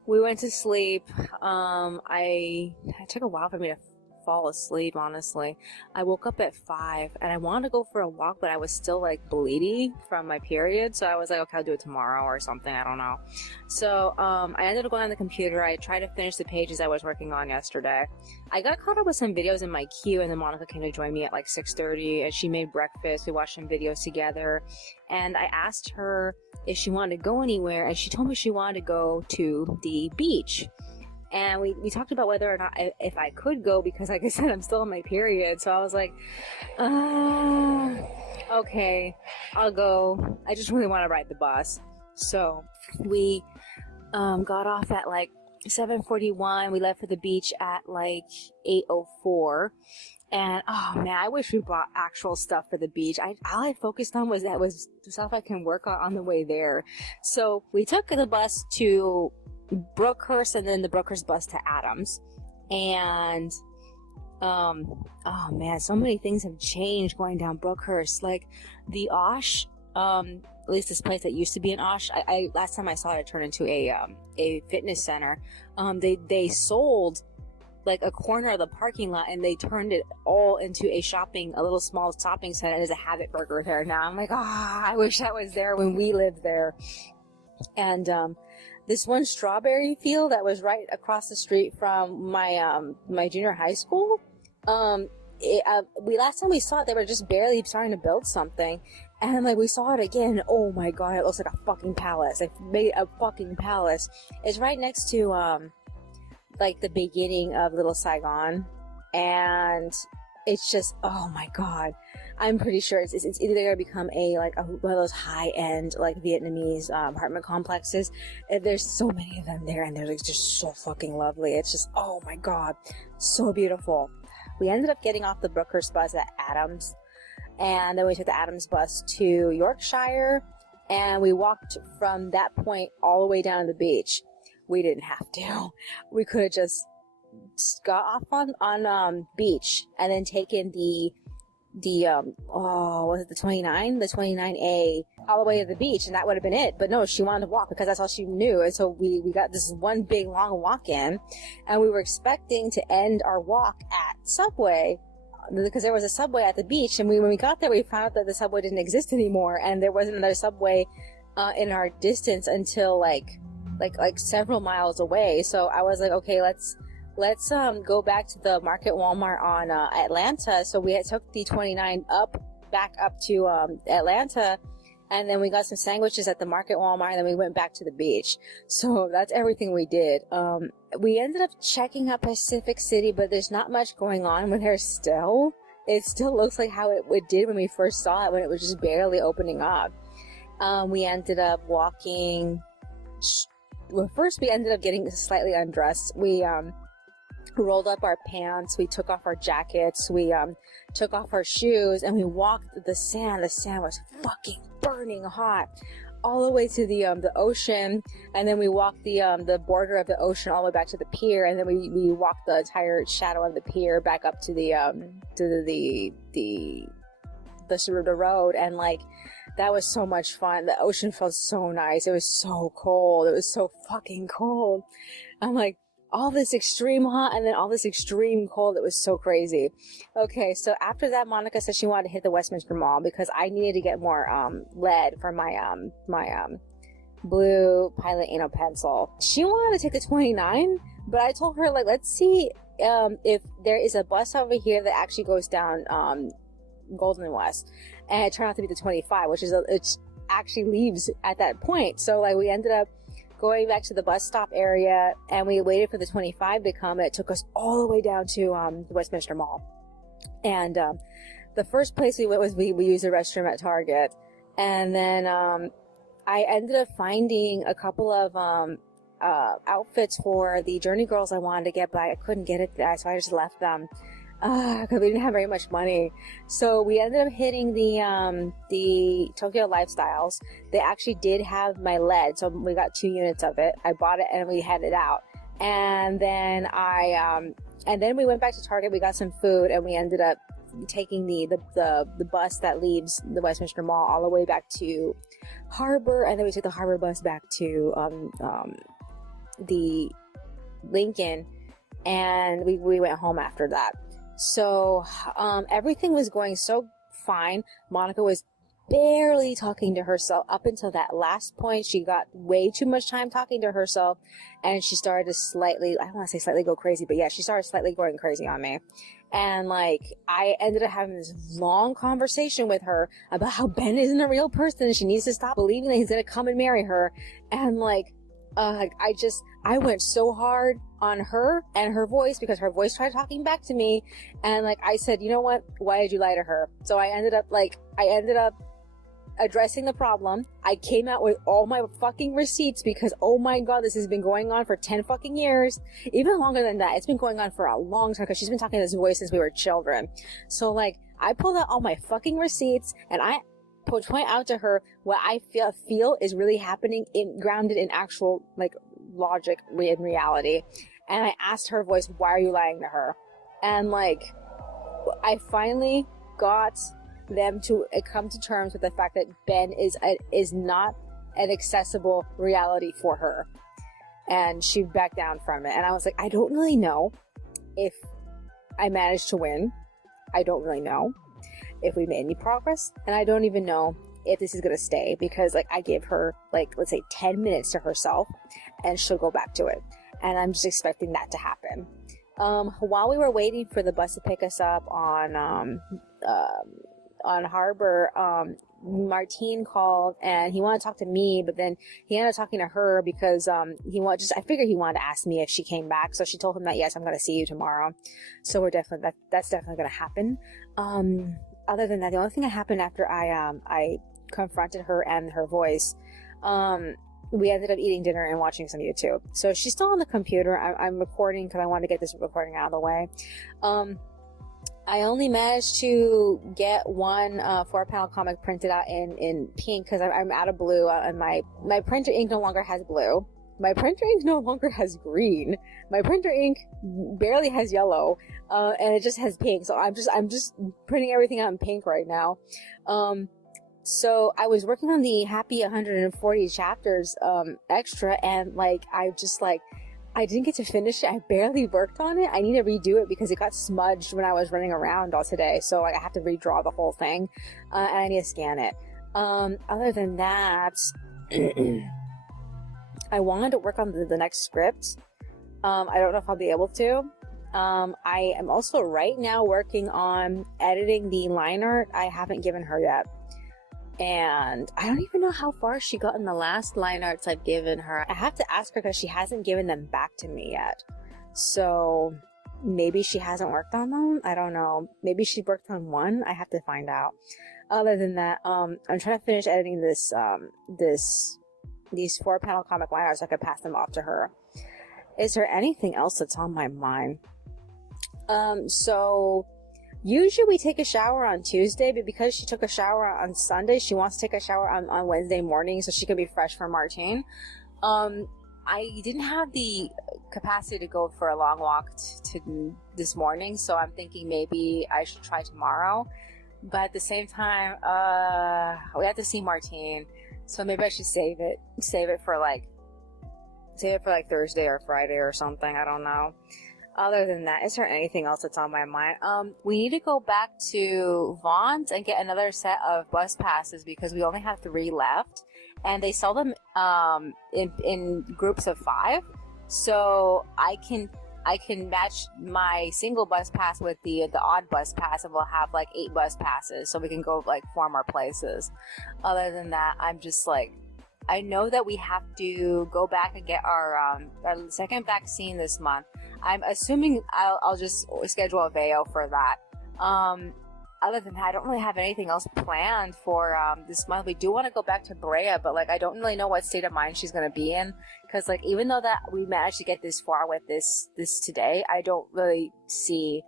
We went to sleep. It took a while for me to fall asleep, honestly. I woke up at 5 and I wanted to go for a walk, but I was still like bleeding from my period. So I was like, okay, I'll do it tomorrow or something. I don't know. So I ended up going on the computer. I tried to finish the pages I was working on yesterday. I got caught up with some videos in my queue, and then Monica came to join me at like 6:30, and she made breakfast. We watched some videos together, and I asked her if she wanted to go anywhere, and she told me she wanted to go to the beach. And we talked about whether or not if I could go, because like I said, I'm still on my period. So I was like, okay, I'll go. I just really want to ride the bus. So we got off at like 7:41. We left for the beach at like 8:04. And oh man, I wish we brought actual stuff for the beach. All I focused on was stuff I can work on the way there. So we took the bus to Brookhurst, and then the Brookhurst bus to Adams. And oh man, so many things have changed going down Brookhurst. Like the Osh, at least this place that used to be an Osh, I last time I saw it turned into a fitness center. They sold like a corner of the parking lot, and they turned it all into a little small shopping center, and there's a Habit Burger there now. I'm like, I wish that was there when we lived there. And this one strawberry field that was right across the street from my junior high school, last time we saw it, they were just barely starting to build something, and like we saw it again, and oh my god, it looks like a fucking palace. They made a fucking palace. It's right next to like the beginning of Little Saigon, and it's just, oh my god, I'm pretty sure it's either gonna become one of those high-end like Vietnamese apartment complexes. There's so many of them there, and they're like just so fucking lovely. It's just, oh my god, so beautiful. We ended up getting off the Brookhurst bus at Adams, and then we took the Adams bus to Yorkshire, and we walked from that point all the way down to the beach. We didn't have to. We could have just got off on beach and then taken the was it the 29? The 29A all the way to the beach, and that would have been it. But no, she wanted to walk because that's all she knew. And so we got this one big long walk in, and we were expecting to end our walk at Subway because there was a Subway at the beach. And when we got there, we found out that the Subway didn't exist anymore, and there wasn't another Subway in our distance until like several miles away. So I was like, okay, let's go back to the Market Walmart on Atlanta. So we took the 29 back up to Atlanta, and then we got some sandwiches at the Market Walmart, and then we went back to the beach. So that's everything we did. We ended up checking out Pacific City, but there's not much going on with her still. It still looks like how it did when we first saw it, when it was just barely opening up. We ended up walking. Well, first we ended up getting slightly undressed. We rolled up our pants, we took off our jackets, we took off our shoes, and we walked the sand. The sand was fucking burning hot all the way to the ocean, and then we walked the border of the ocean all the way back to the pier, and then we walked the entire shadow of the pier back up to the road, and like that was so much fun. The ocean felt so nice. It was so cold. It was so fucking cold. I'm like, all this extreme hot and then all this extreme cold. It was so crazy. Okay, so after that, Monica said she wanted to hit the Westminster Mall because I needed to get more lead for my blue Pilot anal pencil. She wanted to take the 29, but I told her, like, let's see if there is a bus over here that actually goes down Golden and West, and it turned out to be the 25, which is it actually leaves at that point. So like we ended up going back to the bus stop area, and we waited for the 25 to come, and it took us all the way down to the Westminster Mall. And the first place we went was we used the restroom at Target, and then I ended up finding a couple of outfits for the Journey Girls I wanted to get, but I couldn't get it there, so I just left them because we didn't have very much money. So we ended up hitting the Tokyo Lifestyles. They actually did have my lead, so we got 2 units of it. I bought it and we had it out, and then we went back to Target. We got some food, and we ended up taking the bus that leaves the Westminster Mall all the way back to Harbor, and then we took the Harbor bus back to the Lincoln, and we went home after that. So everything was going so fine. Monica was barely talking to herself up until that last point. She got way too much time talking to herself, and she started to slightly, I don't want to say slightly go crazy, but yeah, she started slightly going crazy on me. And like, I ended up having this long conversation with her about how Ben isn't a real person and she needs to stop believing that he's gonna come and marry her. And like, I went so hard on her and her voice, because her voice tried talking back to me, and like I said, you know what, why did you lie to her? So I ended up addressing the problem. I came out with all my fucking receipts, because oh my god, this has been going on for 10 fucking years, even longer than that. It's been going on for a long time, because she's been talking to this voice since we were children. So like, I pulled out all my fucking receipts, and I point out to her what I feel is really happening, grounded in actual like logic in reality. And I asked her voice, why are you lying to her? And like, I finally got them to come to terms with the fact that Ben is not an accessible reality for her, and she backed down from it. And I was like, I don't really know if I managed to win. I don't really know if we made any progress, and I don't even know if this is gonna stay, because like I gave her like, let's say 10 minutes to herself and she'll go back to it, and I'm just expecting that to happen. While we were waiting for the bus to pick us up on Harbor, Martine called and he wanted to talk to me, but then he ended up talking to her because I figured he wanted to ask me if she came back. So she told him that, yes, I'm going to see you tomorrow. So that's definitely going to happen. Other than that, the only thing that happened after I confronted her and her voice, we ended up eating dinner and watching some YouTube. So she's still on the computer. I'm recording because I want to get this recording out of the way. I only managed to get one 4-panel comic printed out in pink because I'm out of blue, and my printer ink no longer has blue. My printer ink no longer has green. My printer ink barely has yellow, and it just has pink. So I'm just printing everything out in pink right now. So I was working on the Happy 140 chapters extra, and I didn't get to finish it. I barely worked on it. I need to redo it because it got smudged when I was running around all today. So I have to redraw the whole thing, and I need to scan it. Other than that, I wanted to work on the next script. I don't know if I'll be able to. I am also right now working on editing the line art. I haven't given her yet. And I don't even know how far she got in the last line arts I've given her. I have to ask her because she hasn't given them back to me yet. So maybe she hasn't worked on them. I don't know. Maybe she worked on one. I have to find out. Other than that, I'm trying to finish editing these 4-panel comic line arts so I could pass them off to her. Is there anything else that's on my mind? So usually we take a shower on Tuesday, but because she took a shower on Sunday, she wants to take a shower on Wednesday morning so she can be fresh for Martine. I didn't have the capacity to go for a long walk to this morning, so I'm thinking maybe I should try tomorrow. But at the same time, we have to see Martine, so maybe I should save it for like Thursday or Friday or something. I don't know. Other than that, is there anything else that's on my mind? We need to go back to Vaughn's and get another set of bus passes because we only have 3 left, and they sell them in groups of 5. So I can match my single bus pass with the odd bus pass, and we'll have like 8 bus passes, so we can go like 4 more places. Other than that, I'm just like, I know that we have to go back and get our second vaccine this month. I'm assuming I'll just schedule a VAO for that. Other than that, I don't really have anything else planned for this month. We do want to go back to Brea, but like I don't really know what state of mind she's going to be in, because like even though that we managed to get this far with this today, I don't really see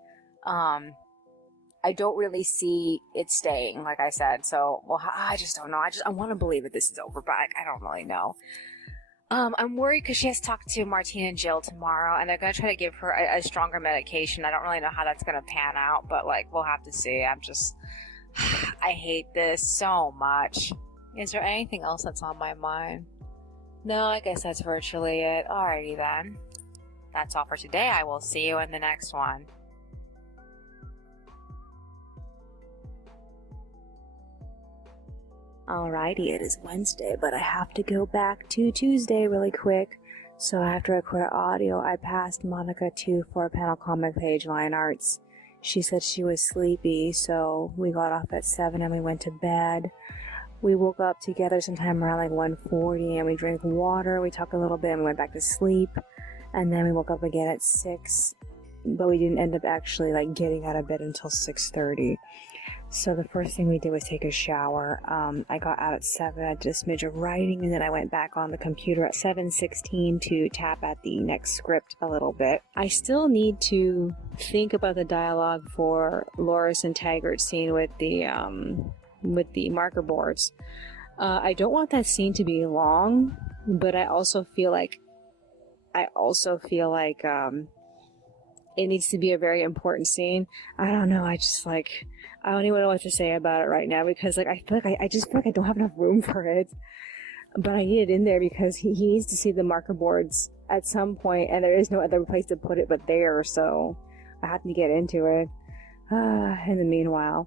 it staying, like I said. So, well, I just don't know. I want to believe that this is over, but I don't really know. I'm worried because she has to talk to Martine and Jill tomorrow, and they're going to try to give her a stronger medication. I don't really know how that's going to pan out, but like, we'll have to see. I hate this so much. Is there anything else that's on my mind? No, I guess that's virtually it. Alrighty then. That's all for today. I will see you in the next one. Alrighty, it is Wednesday, but I have to go back to Tuesday really quick. So after I quit audio, I passed Monica 2 4-panel comic page line arts. She said she was sleepy, so we got off at 7 and we went to bed. We woke up together sometime around like 1:40 and we drank water, we talked a little bit and we went back to sleep. And then we woke up again at 6, but we didn't end up actually like getting out of bed until 6:30. So the first thing we did was take a shower. I got out at 7, I did a smidge of writing, and then I went back on the computer at 7:16 to tap at the next script a little bit. I still need to think about the dialogue for Loris and Taggart's scene with the marker boards. I don't want that scene to be long, but I also feel like it needs to be a very important scene. I don't know, I don't even know what to say about it right now because like I just feel like I don't have enough room for it. But I need it in there because he needs to see the marker boards at some point, and there is no other place to put it but there. So I have to get into it. In the meanwhile,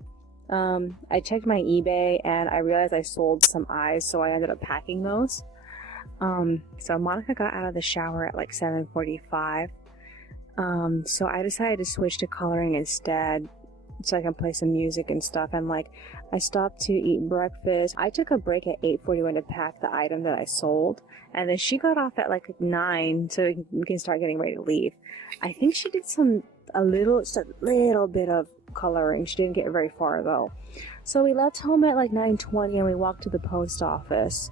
I checked my eBay and I realized I sold some eyes, so I ended up packing those. So Monica got out of the shower at like 7:45. So I decided to switch to coloring instead, so I can play some music and stuff. And like, I stopped to eat breakfast. I took a break at 8:41 to pack the item that I sold, and then she got off at like 9, so we can start getting ready to leave. I think she did just a little bit of coloring. She didn't get very far though. So we left home at like 9:20 and we walked to the post office.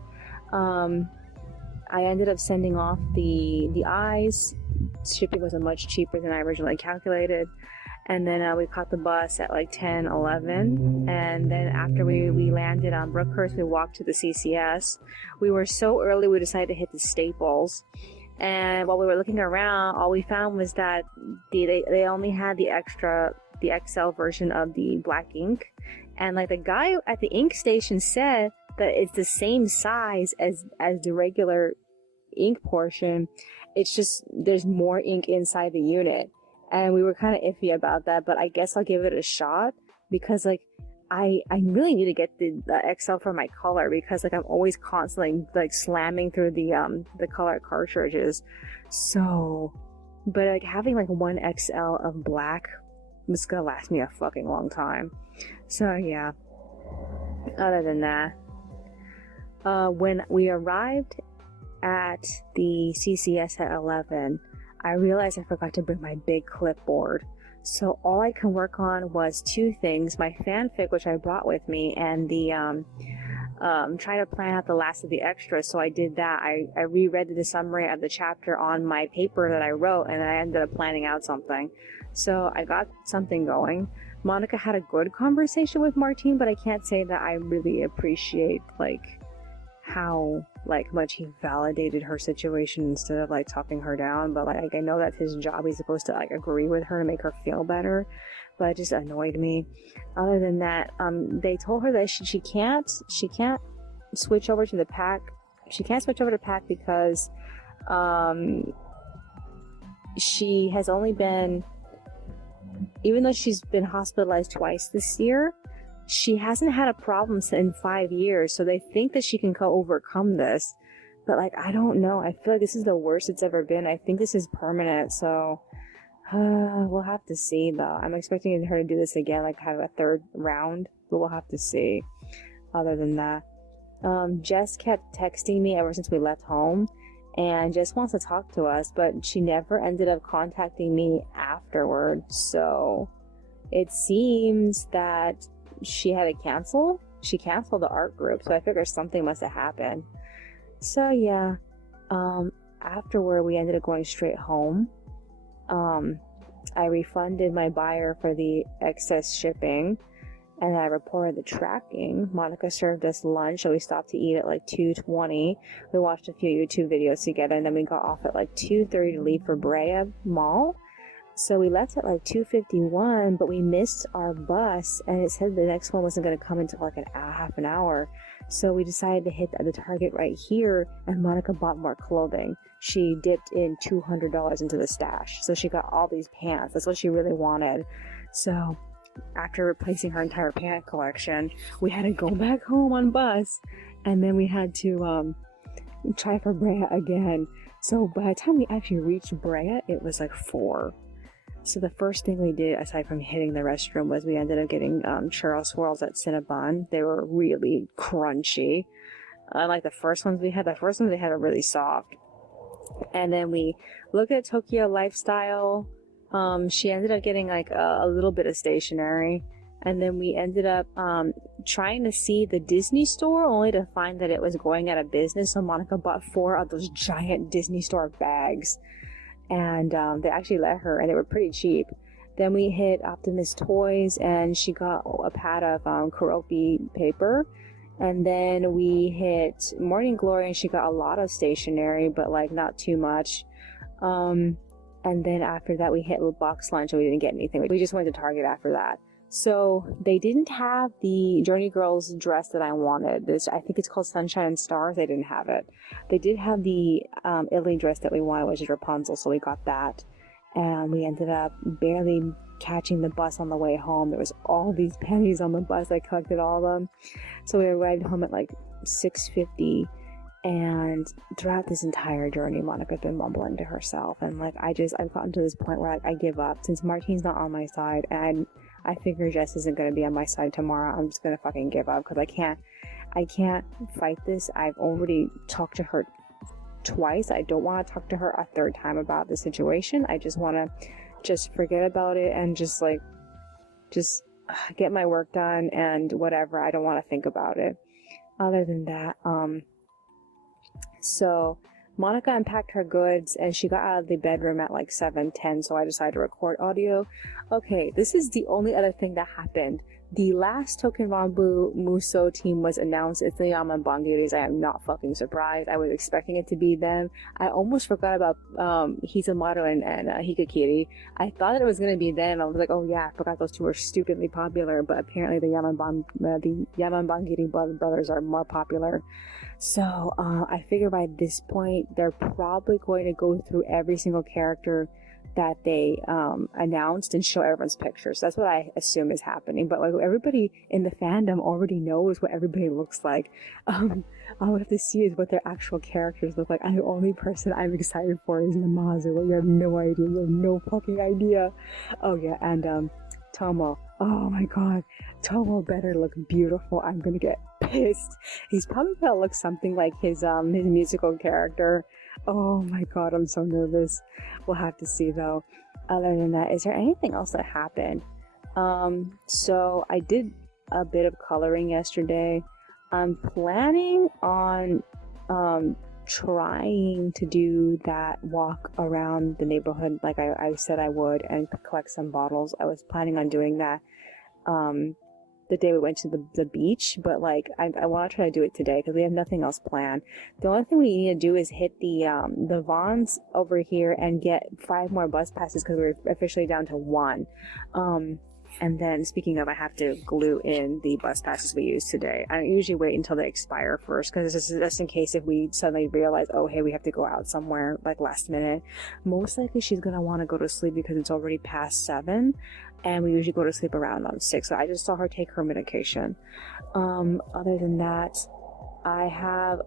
I ended up sending off the eyes. Shipping was much cheaper than I originally calculated. And then we caught the bus at like 10:11. And then after we landed on Brookhurst, we walked to the CCS. We were so early, we decided to hit the Staples. And while we were looking around, all we found was that they only had the XL version of the black ink. And like the guy at the ink station said that it's the same size as the regular ink portion. It's just there's more ink inside the unit. And we were kind of iffy about that, but I guess I'll give it a shot because like I really need to get the XL for my color, because like I'm always constantly like slamming through the color cartridges. So, but like having like one XL of black was gonna last me a fucking long time. So yeah. Other than that, when we arrived at the CCS at 11, I realized I forgot to bring my big clipboard. So all I can work on was two things: my fanfic, which I brought with me, and the trying to plan out the last of the extras. So I did that. I reread the summary of the chapter on my paper that I wrote, and I ended up planning out something. So I got something going. Monica had a good conversation with Martine, but I can't say that I really appreciate like how like much he validated her situation instead of like talking her down. But like I know that's his job. He's supposed to like agree with her to make her feel better, but it just annoyed me. Other than that, they told her that she can't switch over to the pack. She can't switch over to pack because she has only been, even though she's been hospitalized twice this year, she hasn't had a problem in 5 years, so they think that she can overcome this. But like, I don't know. I feel like this is the worst it's ever been. I think this is permanent, so we'll have to see though. I'm expecting her to do this again, like have a third round, but we'll have to see. Other than that, Jess kept texting me ever since we left home, and Jess wants to talk to us, but she never ended up contacting me afterward. So it seems that she had to cancel. She canceled the art group, so I figured something must have happened. So yeah, afterward we ended up going straight home. I refunded my buyer for the excess shipping, and I reported the tracking. Monica served us lunch, so we stopped to eat at like 2:20. We watched a few YouTube videos together, and then we got off at like 2:30 to leave for Brea Mall. So we left at like 2:51, but we missed our bus, and it said the next one wasn't going to come until like half an hour. So we decided to hit the Target right here, and Monica bought more clothing. She dipped in $200 into the stash, so she got all these pants. That's what she really wanted. So after replacing her entire pant collection, we had to go back home on bus, and then we had to try for Brea again. So by the time we actually reached Brea, it was like 4. So the first thing we did, aside from hitting the restroom, was we ended up getting churro swirls at Cinnabon. They were really crunchy. Like the first ones we had were really soft. And then we looked at Tokyo Lifestyle. She ended up getting like a little bit of stationery. And then we ended up trying to see the Disney store, only to find that it was going out of business. So Monica bought 4 of those giant Disney store bags. And they actually let her, and they were pretty cheap. Then we hit Optimus Toys, and she got a pad of Kuropi paper. And then we hit Morning Glory, and she got a lot of stationery, but like not too much. And then after that we hit Box Lunch, and we didn't get anything. We just went to Target after that. So they didn't have the Journey Girls dress that I wanted. I think it's called Sunshine and Stars. They didn't have it. They did have the Italy dress that we wanted, which is Rapunzel, so we got that. and we ended up barely catching the bus on the way home. There was all these pennies on the bus. I collected all of them. So we arrived home at like 6:50, and throughout this entire journey, Monica's been mumbling to herself, and like I've gotten to this point where like I give up since Martine's not on my side, and I figure Jess isn't going to be on my side tomorrow. I'm just going to fucking give up because I can't fight this. I've already talked to her twice. I don't want to talk to her a third time about the situation. I just want to forget about it and just get my work done and whatever. I don't want to think about it. Other than that, so Monica unpacked her goods and she got out of the bedroom at like 7:10, so I decided to record audio. Okay, this is the only other thing that happened. The last Tokenbambu Muso team was announced. It's the Yamanbangiris. I am not fucking surprised. I was expecting it to be them. I almost forgot about Hizumaru and Hikakiri. I thought that it was going to be them. I was like, oh yeah, I forgot those two were stupidly popular, but apparently the Yamanbangiri brothers are more popular. So I figure by this point, they're probably going to go through every single character that they announced and show everyone's pictures. That's what I assume is happening. But like everybody in the fandom already knows what everybody looks like. All we have to see is what their actual characters look like. And the only person I'm excited for is Namazu. You have no idea. You have no fucking idea. Oh yeah, and Tomo. Oh my god, Tomo better look beautiful. I'm gonna get pissed. He's probably gonna look something like his musical character. Oh my god, I'm so nervous. We'll have to see though. Other than that, is there anything else that happened? So I did a bit of coloring yesterday. I'm planning on trying to do that walk around the neighborhood like I said I would and collect some bottles. I was planning on doing that the day we went to the beach, but like I want to try to do it today because we have nothing else planned. The only thing we need to do is hit the Vons over here and get 5 more bus passes because we're officially down to 1. And then speaking of, I have to glue in the bus passes we used today. I usually wait until they expire first because this is just in case if we suddenly realize, oh hey, we have to go out somewhere like last minute. Most likely she's gonna want to go to sleep because it's already past 7. And we usually go to sleep around 6. So I just saw her take her medication. Other than that, I have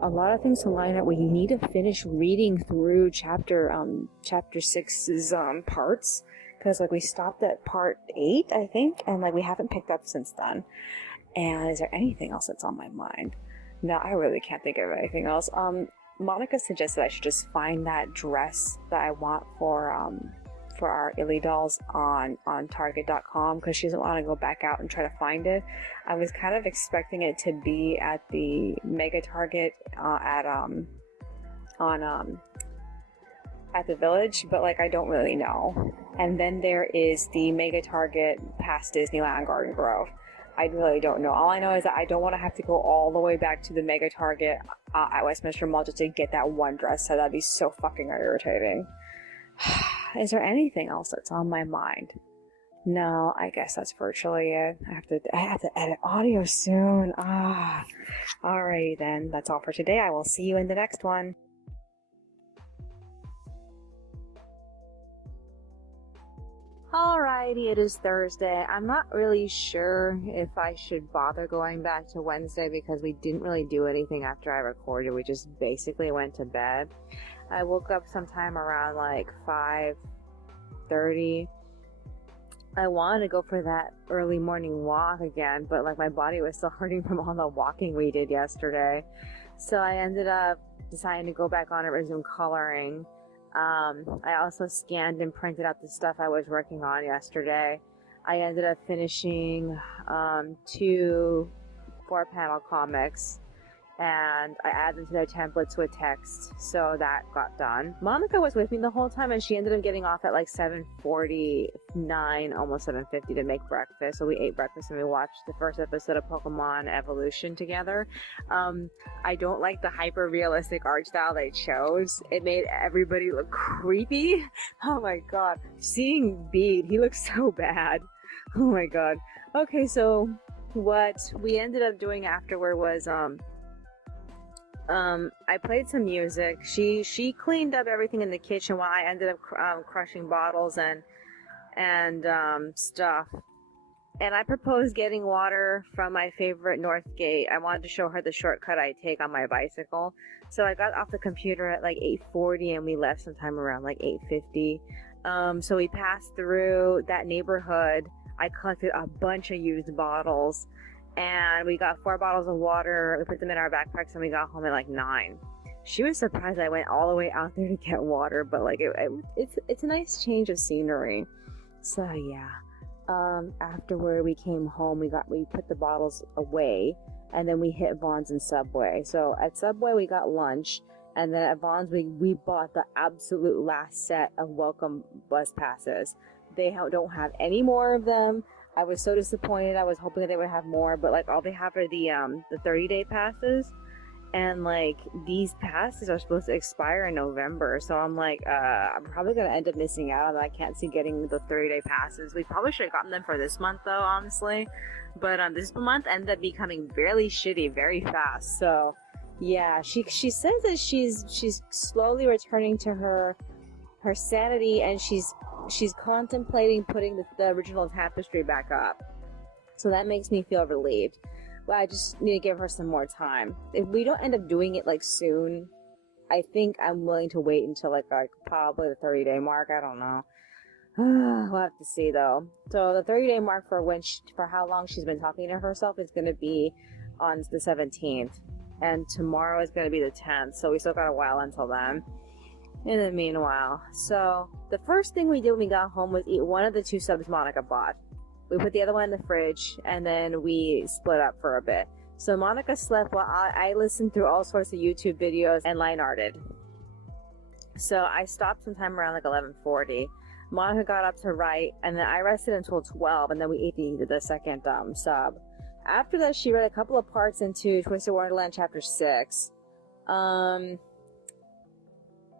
a lot of things to line up. We need to finish reading through chapter 6's parts. Because like we stopped at part 8, I think, and like we haven't picked up since then. And is there anything else that's on my mind? No, I really can't think of anything else. Monica suggested I should just find that dress that I want for our Illy dolls on Target.com because she doesn't want to go back out and try to find it. I was kind of expecting it to be at the Mega Target at the Village, but like I don't really know. And then there is the Mega Target past Disneyland Garden Grove. I really don't know. All I know is that I don't want to have to go all the way back to the Mega Target at Westminster Mall just to get that one dress set. That'd be so fucking irritating. Is there anything else that's on my mind? No, I guess that's virtually it. I have to edit audio soon. Alrighty then. That's all for today. I will see you in the next one. Alrighty, it is Thursday. I'm not really sure if I should bother going back to Wednesday because we didn't really do anything after I recorded. We just basically went to bed. I woke up sometime around like 5:30. I wanted to go for that early morning walk again, but like my body was still hurting from all the walking we did yesterday. So I ended up deciding to go back on and resume coloring. I also scanned and printed out the stuff I was working on yesterday. I ended up finishing 2 4-panel comics, and I added them to their templates with text, so that got done. Monica was with me the whole time, and she ended up getting off at like 7:49, almost 7:50 to make breakfast. So we ate breakfast and we watched the first episode of Pokemon Evolution together. I don't like the hyper-realistic art style they chose. It made everybody look creepy. Oh my god. Seeing Bede, he looks so bad. Oh my god. Okay, so what we ended up doing afterward was I played some music. She cleaned up everything in the kitchen while I ended up crushing bottles and stuff. And I proposed getting water from my favorite North Gate. I wanted to show her the shortcut I take on my bicycle. So I got off the computer at like 8:40 and we left sometime around like 8:50. So we passed through that neighborhood. I collected a bunch of used bottles and we got 4 bottles of water. We put them in our backpacks and we got home at like 9. She was surprised I went all the way out there to get water, but like it's a nice change of scenery. So yeah. Afterward we came home, we put the bottles away, and then we hit Vaughn's and Subway. So at Subway we got lunch, and then at Vaughn's we bought the absolute last set of welcome bus passes. They don't have any more of them. I was so disappointed. I was hoping they would have more, but like all they have are the 30-day passes. And like these passes are supposed to expire in November, so I'm like, I'm probably gonna end up missing out on that. I can't see getting the 30-day passes. We probably should have gotten them for this month, though, honestly. But this month ended up becoming really shitty very fast. So yeah, she says that she's slowly returning to her sanity, and she's contemplating putting the original tapestry back up. So that makes me feel relieved. But I just need to give her some more time. If we don't end up doing it like soon, I think I'm willing to wait until like probably the 30-day mark. I don't know. We'll have to see though. So the 30-day mark for for how long she's been talking to herself is going to be on the 17th, and tomorrow is going to be the 10th. So we still got a while until then. In the meanwhile, so the first thing we did when we got home was eat one of the 2 subs Monica bought. We put the other one in the fridge, and then we split up for a bit. So Monica slept while I listened through all sorts of YouTube videos and line arted. So I stopped sometime around like 11:40. Monica got up to write, and then I rested until 12, and then we ate the second sub. After that, she read a couple of parts into Twisted Wonderland Chapter 6.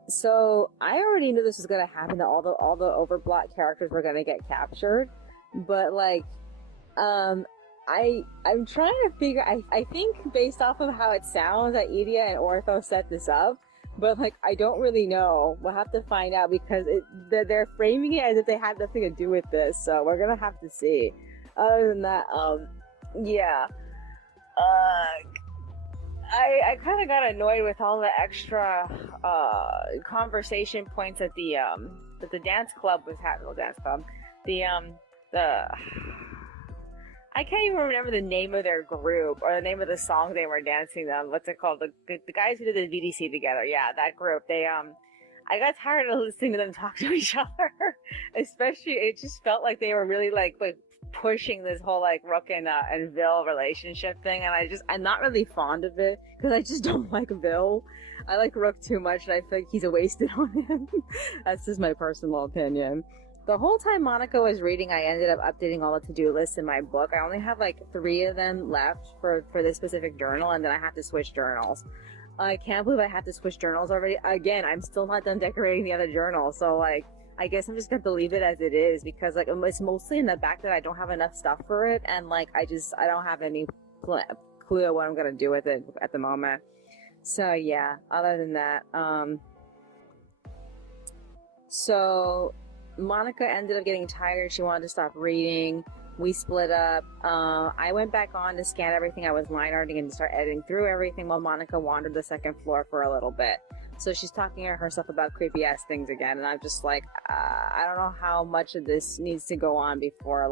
So I already knew this was going to happen, that all the overblot characters were going to get captured. But like, I'm trying to figure. I think based off of how it sounds that Idia and Ortho set this up, but like I don't really know. We'll have to find out because they're framing it as if they had nothing to do with this. So we're gonna have to see. Other than that, yeah. I kind of got annoyed with all the extra conversation points that the dance club was having. Well, dance club. I can't even remember the name of their group or the name of the song they were dancing them. What's it called? The guys who did the VDC together. Yeah, that group. I got tired of listening to them talk to each other. Especially, it just felt like they were really like pushing this whole like Rook and Vil relationship thing, and I'm not really fond of it because I just don't like Vil. I like Rook too much, and I feel like he's a wasted on him. That's just my personal opinion. The whole time Monica was reading, I ended up updating all the to-do lists in my book. I only have like 3 of them left for this specific journal, and then I have to switch journals. I can't believe I have to switch journals already. Again, I'm still not done decorating the other journal, so like, I guess I'm just going to leave it as it is because like it's mostly in the back that I don't have enough stuff for it, and like I don't have any clue what I'm going to do with it at the moment. So yeah, other than that, so Monica ended up getting tired. She wanted to stop reading. We split up. I went back on to scan everything I was line arting and start editing through everything while Monica wandered the second floor for a little bit. So she's talking to herself about creepy ass things again, and I'm just like, I don't know how much of this needs to go on before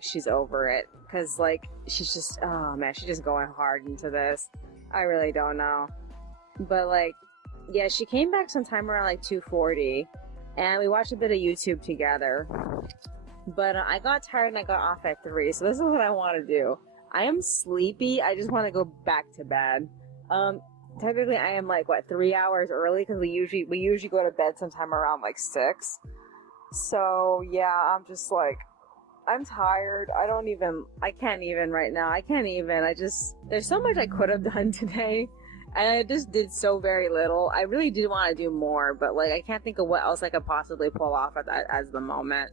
she's over it, because like she's just, oh man, she's just going hard into this. I really don't know, but like, yeah, she came back sometime around like 2:40, and we watched a bit of YouTube together. But I got tired and I got off at 3, so this is what I want to do. I am sleepy. I just want to go back to bed. Technically, I am like 3 hours early because we usually go to bed sometime around like 6. So yeah, I'm just like, I'm tired. I can't even right now. There's so much I could have done today, and I just did so very little. I really did want to do more, but like I can't think of what else I could possibly pull off as the moment.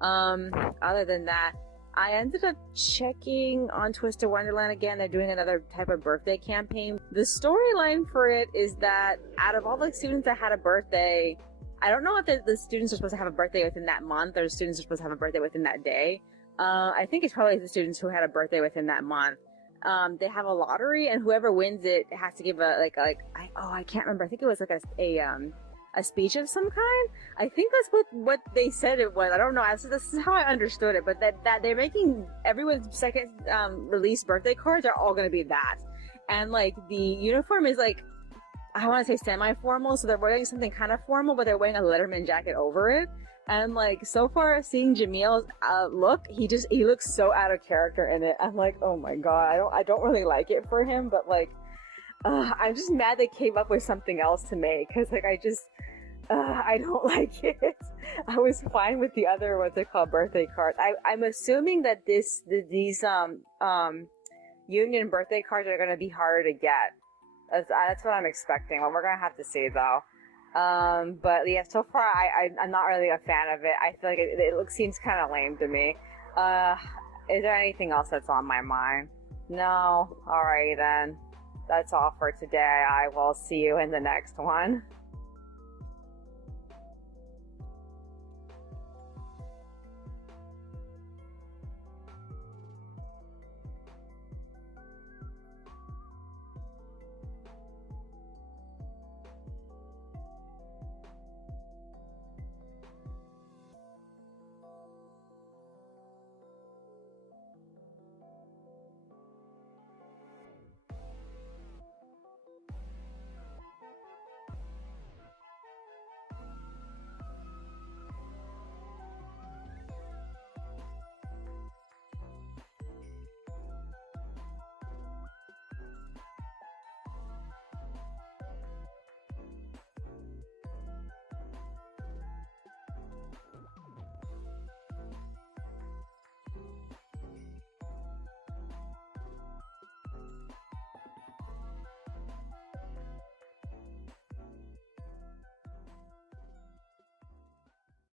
Other than that, I ended up checking on Twisted Wonderland again. They're doing another type of birthday campaign. The storyline for it is that out of all the students that had a birthday, I don't know if the students are supposed to have a birthday within that month or the students are supposed to have a birthday within that day. I think it's probably the students who had a birthday within that month. They have a lottery, and whoever wins it has to give I can't remember. I think it was like a speech of some kind. I think that's what they said it was. I don't know. This is how I understood it. But that they're making everyone's second release birthday cards are all going to be that, and like the uniform is like, I want to say semi-formal, so they're wearing something kind of formal, but they're wearing a Letterman jacket over it. And like so far, seeing Jamil's look, he looks so out of character in it. I'm like, oh my god, I don't really like it for him, but like, I'm just mad they came up with something else to make, because like I don't like it. I was fine with the other birthday cards. I'm assuming that these union birthday cards are gonna be harder to get. That's what I'm expecting. Well, we're gonna have to see though. But yeah, so far I'm not really a fan of it. I feel like it seems kind of lame to me. Is there anything else that's on my mind? No? Alrighty then. That's all for today. I will see you in the next one.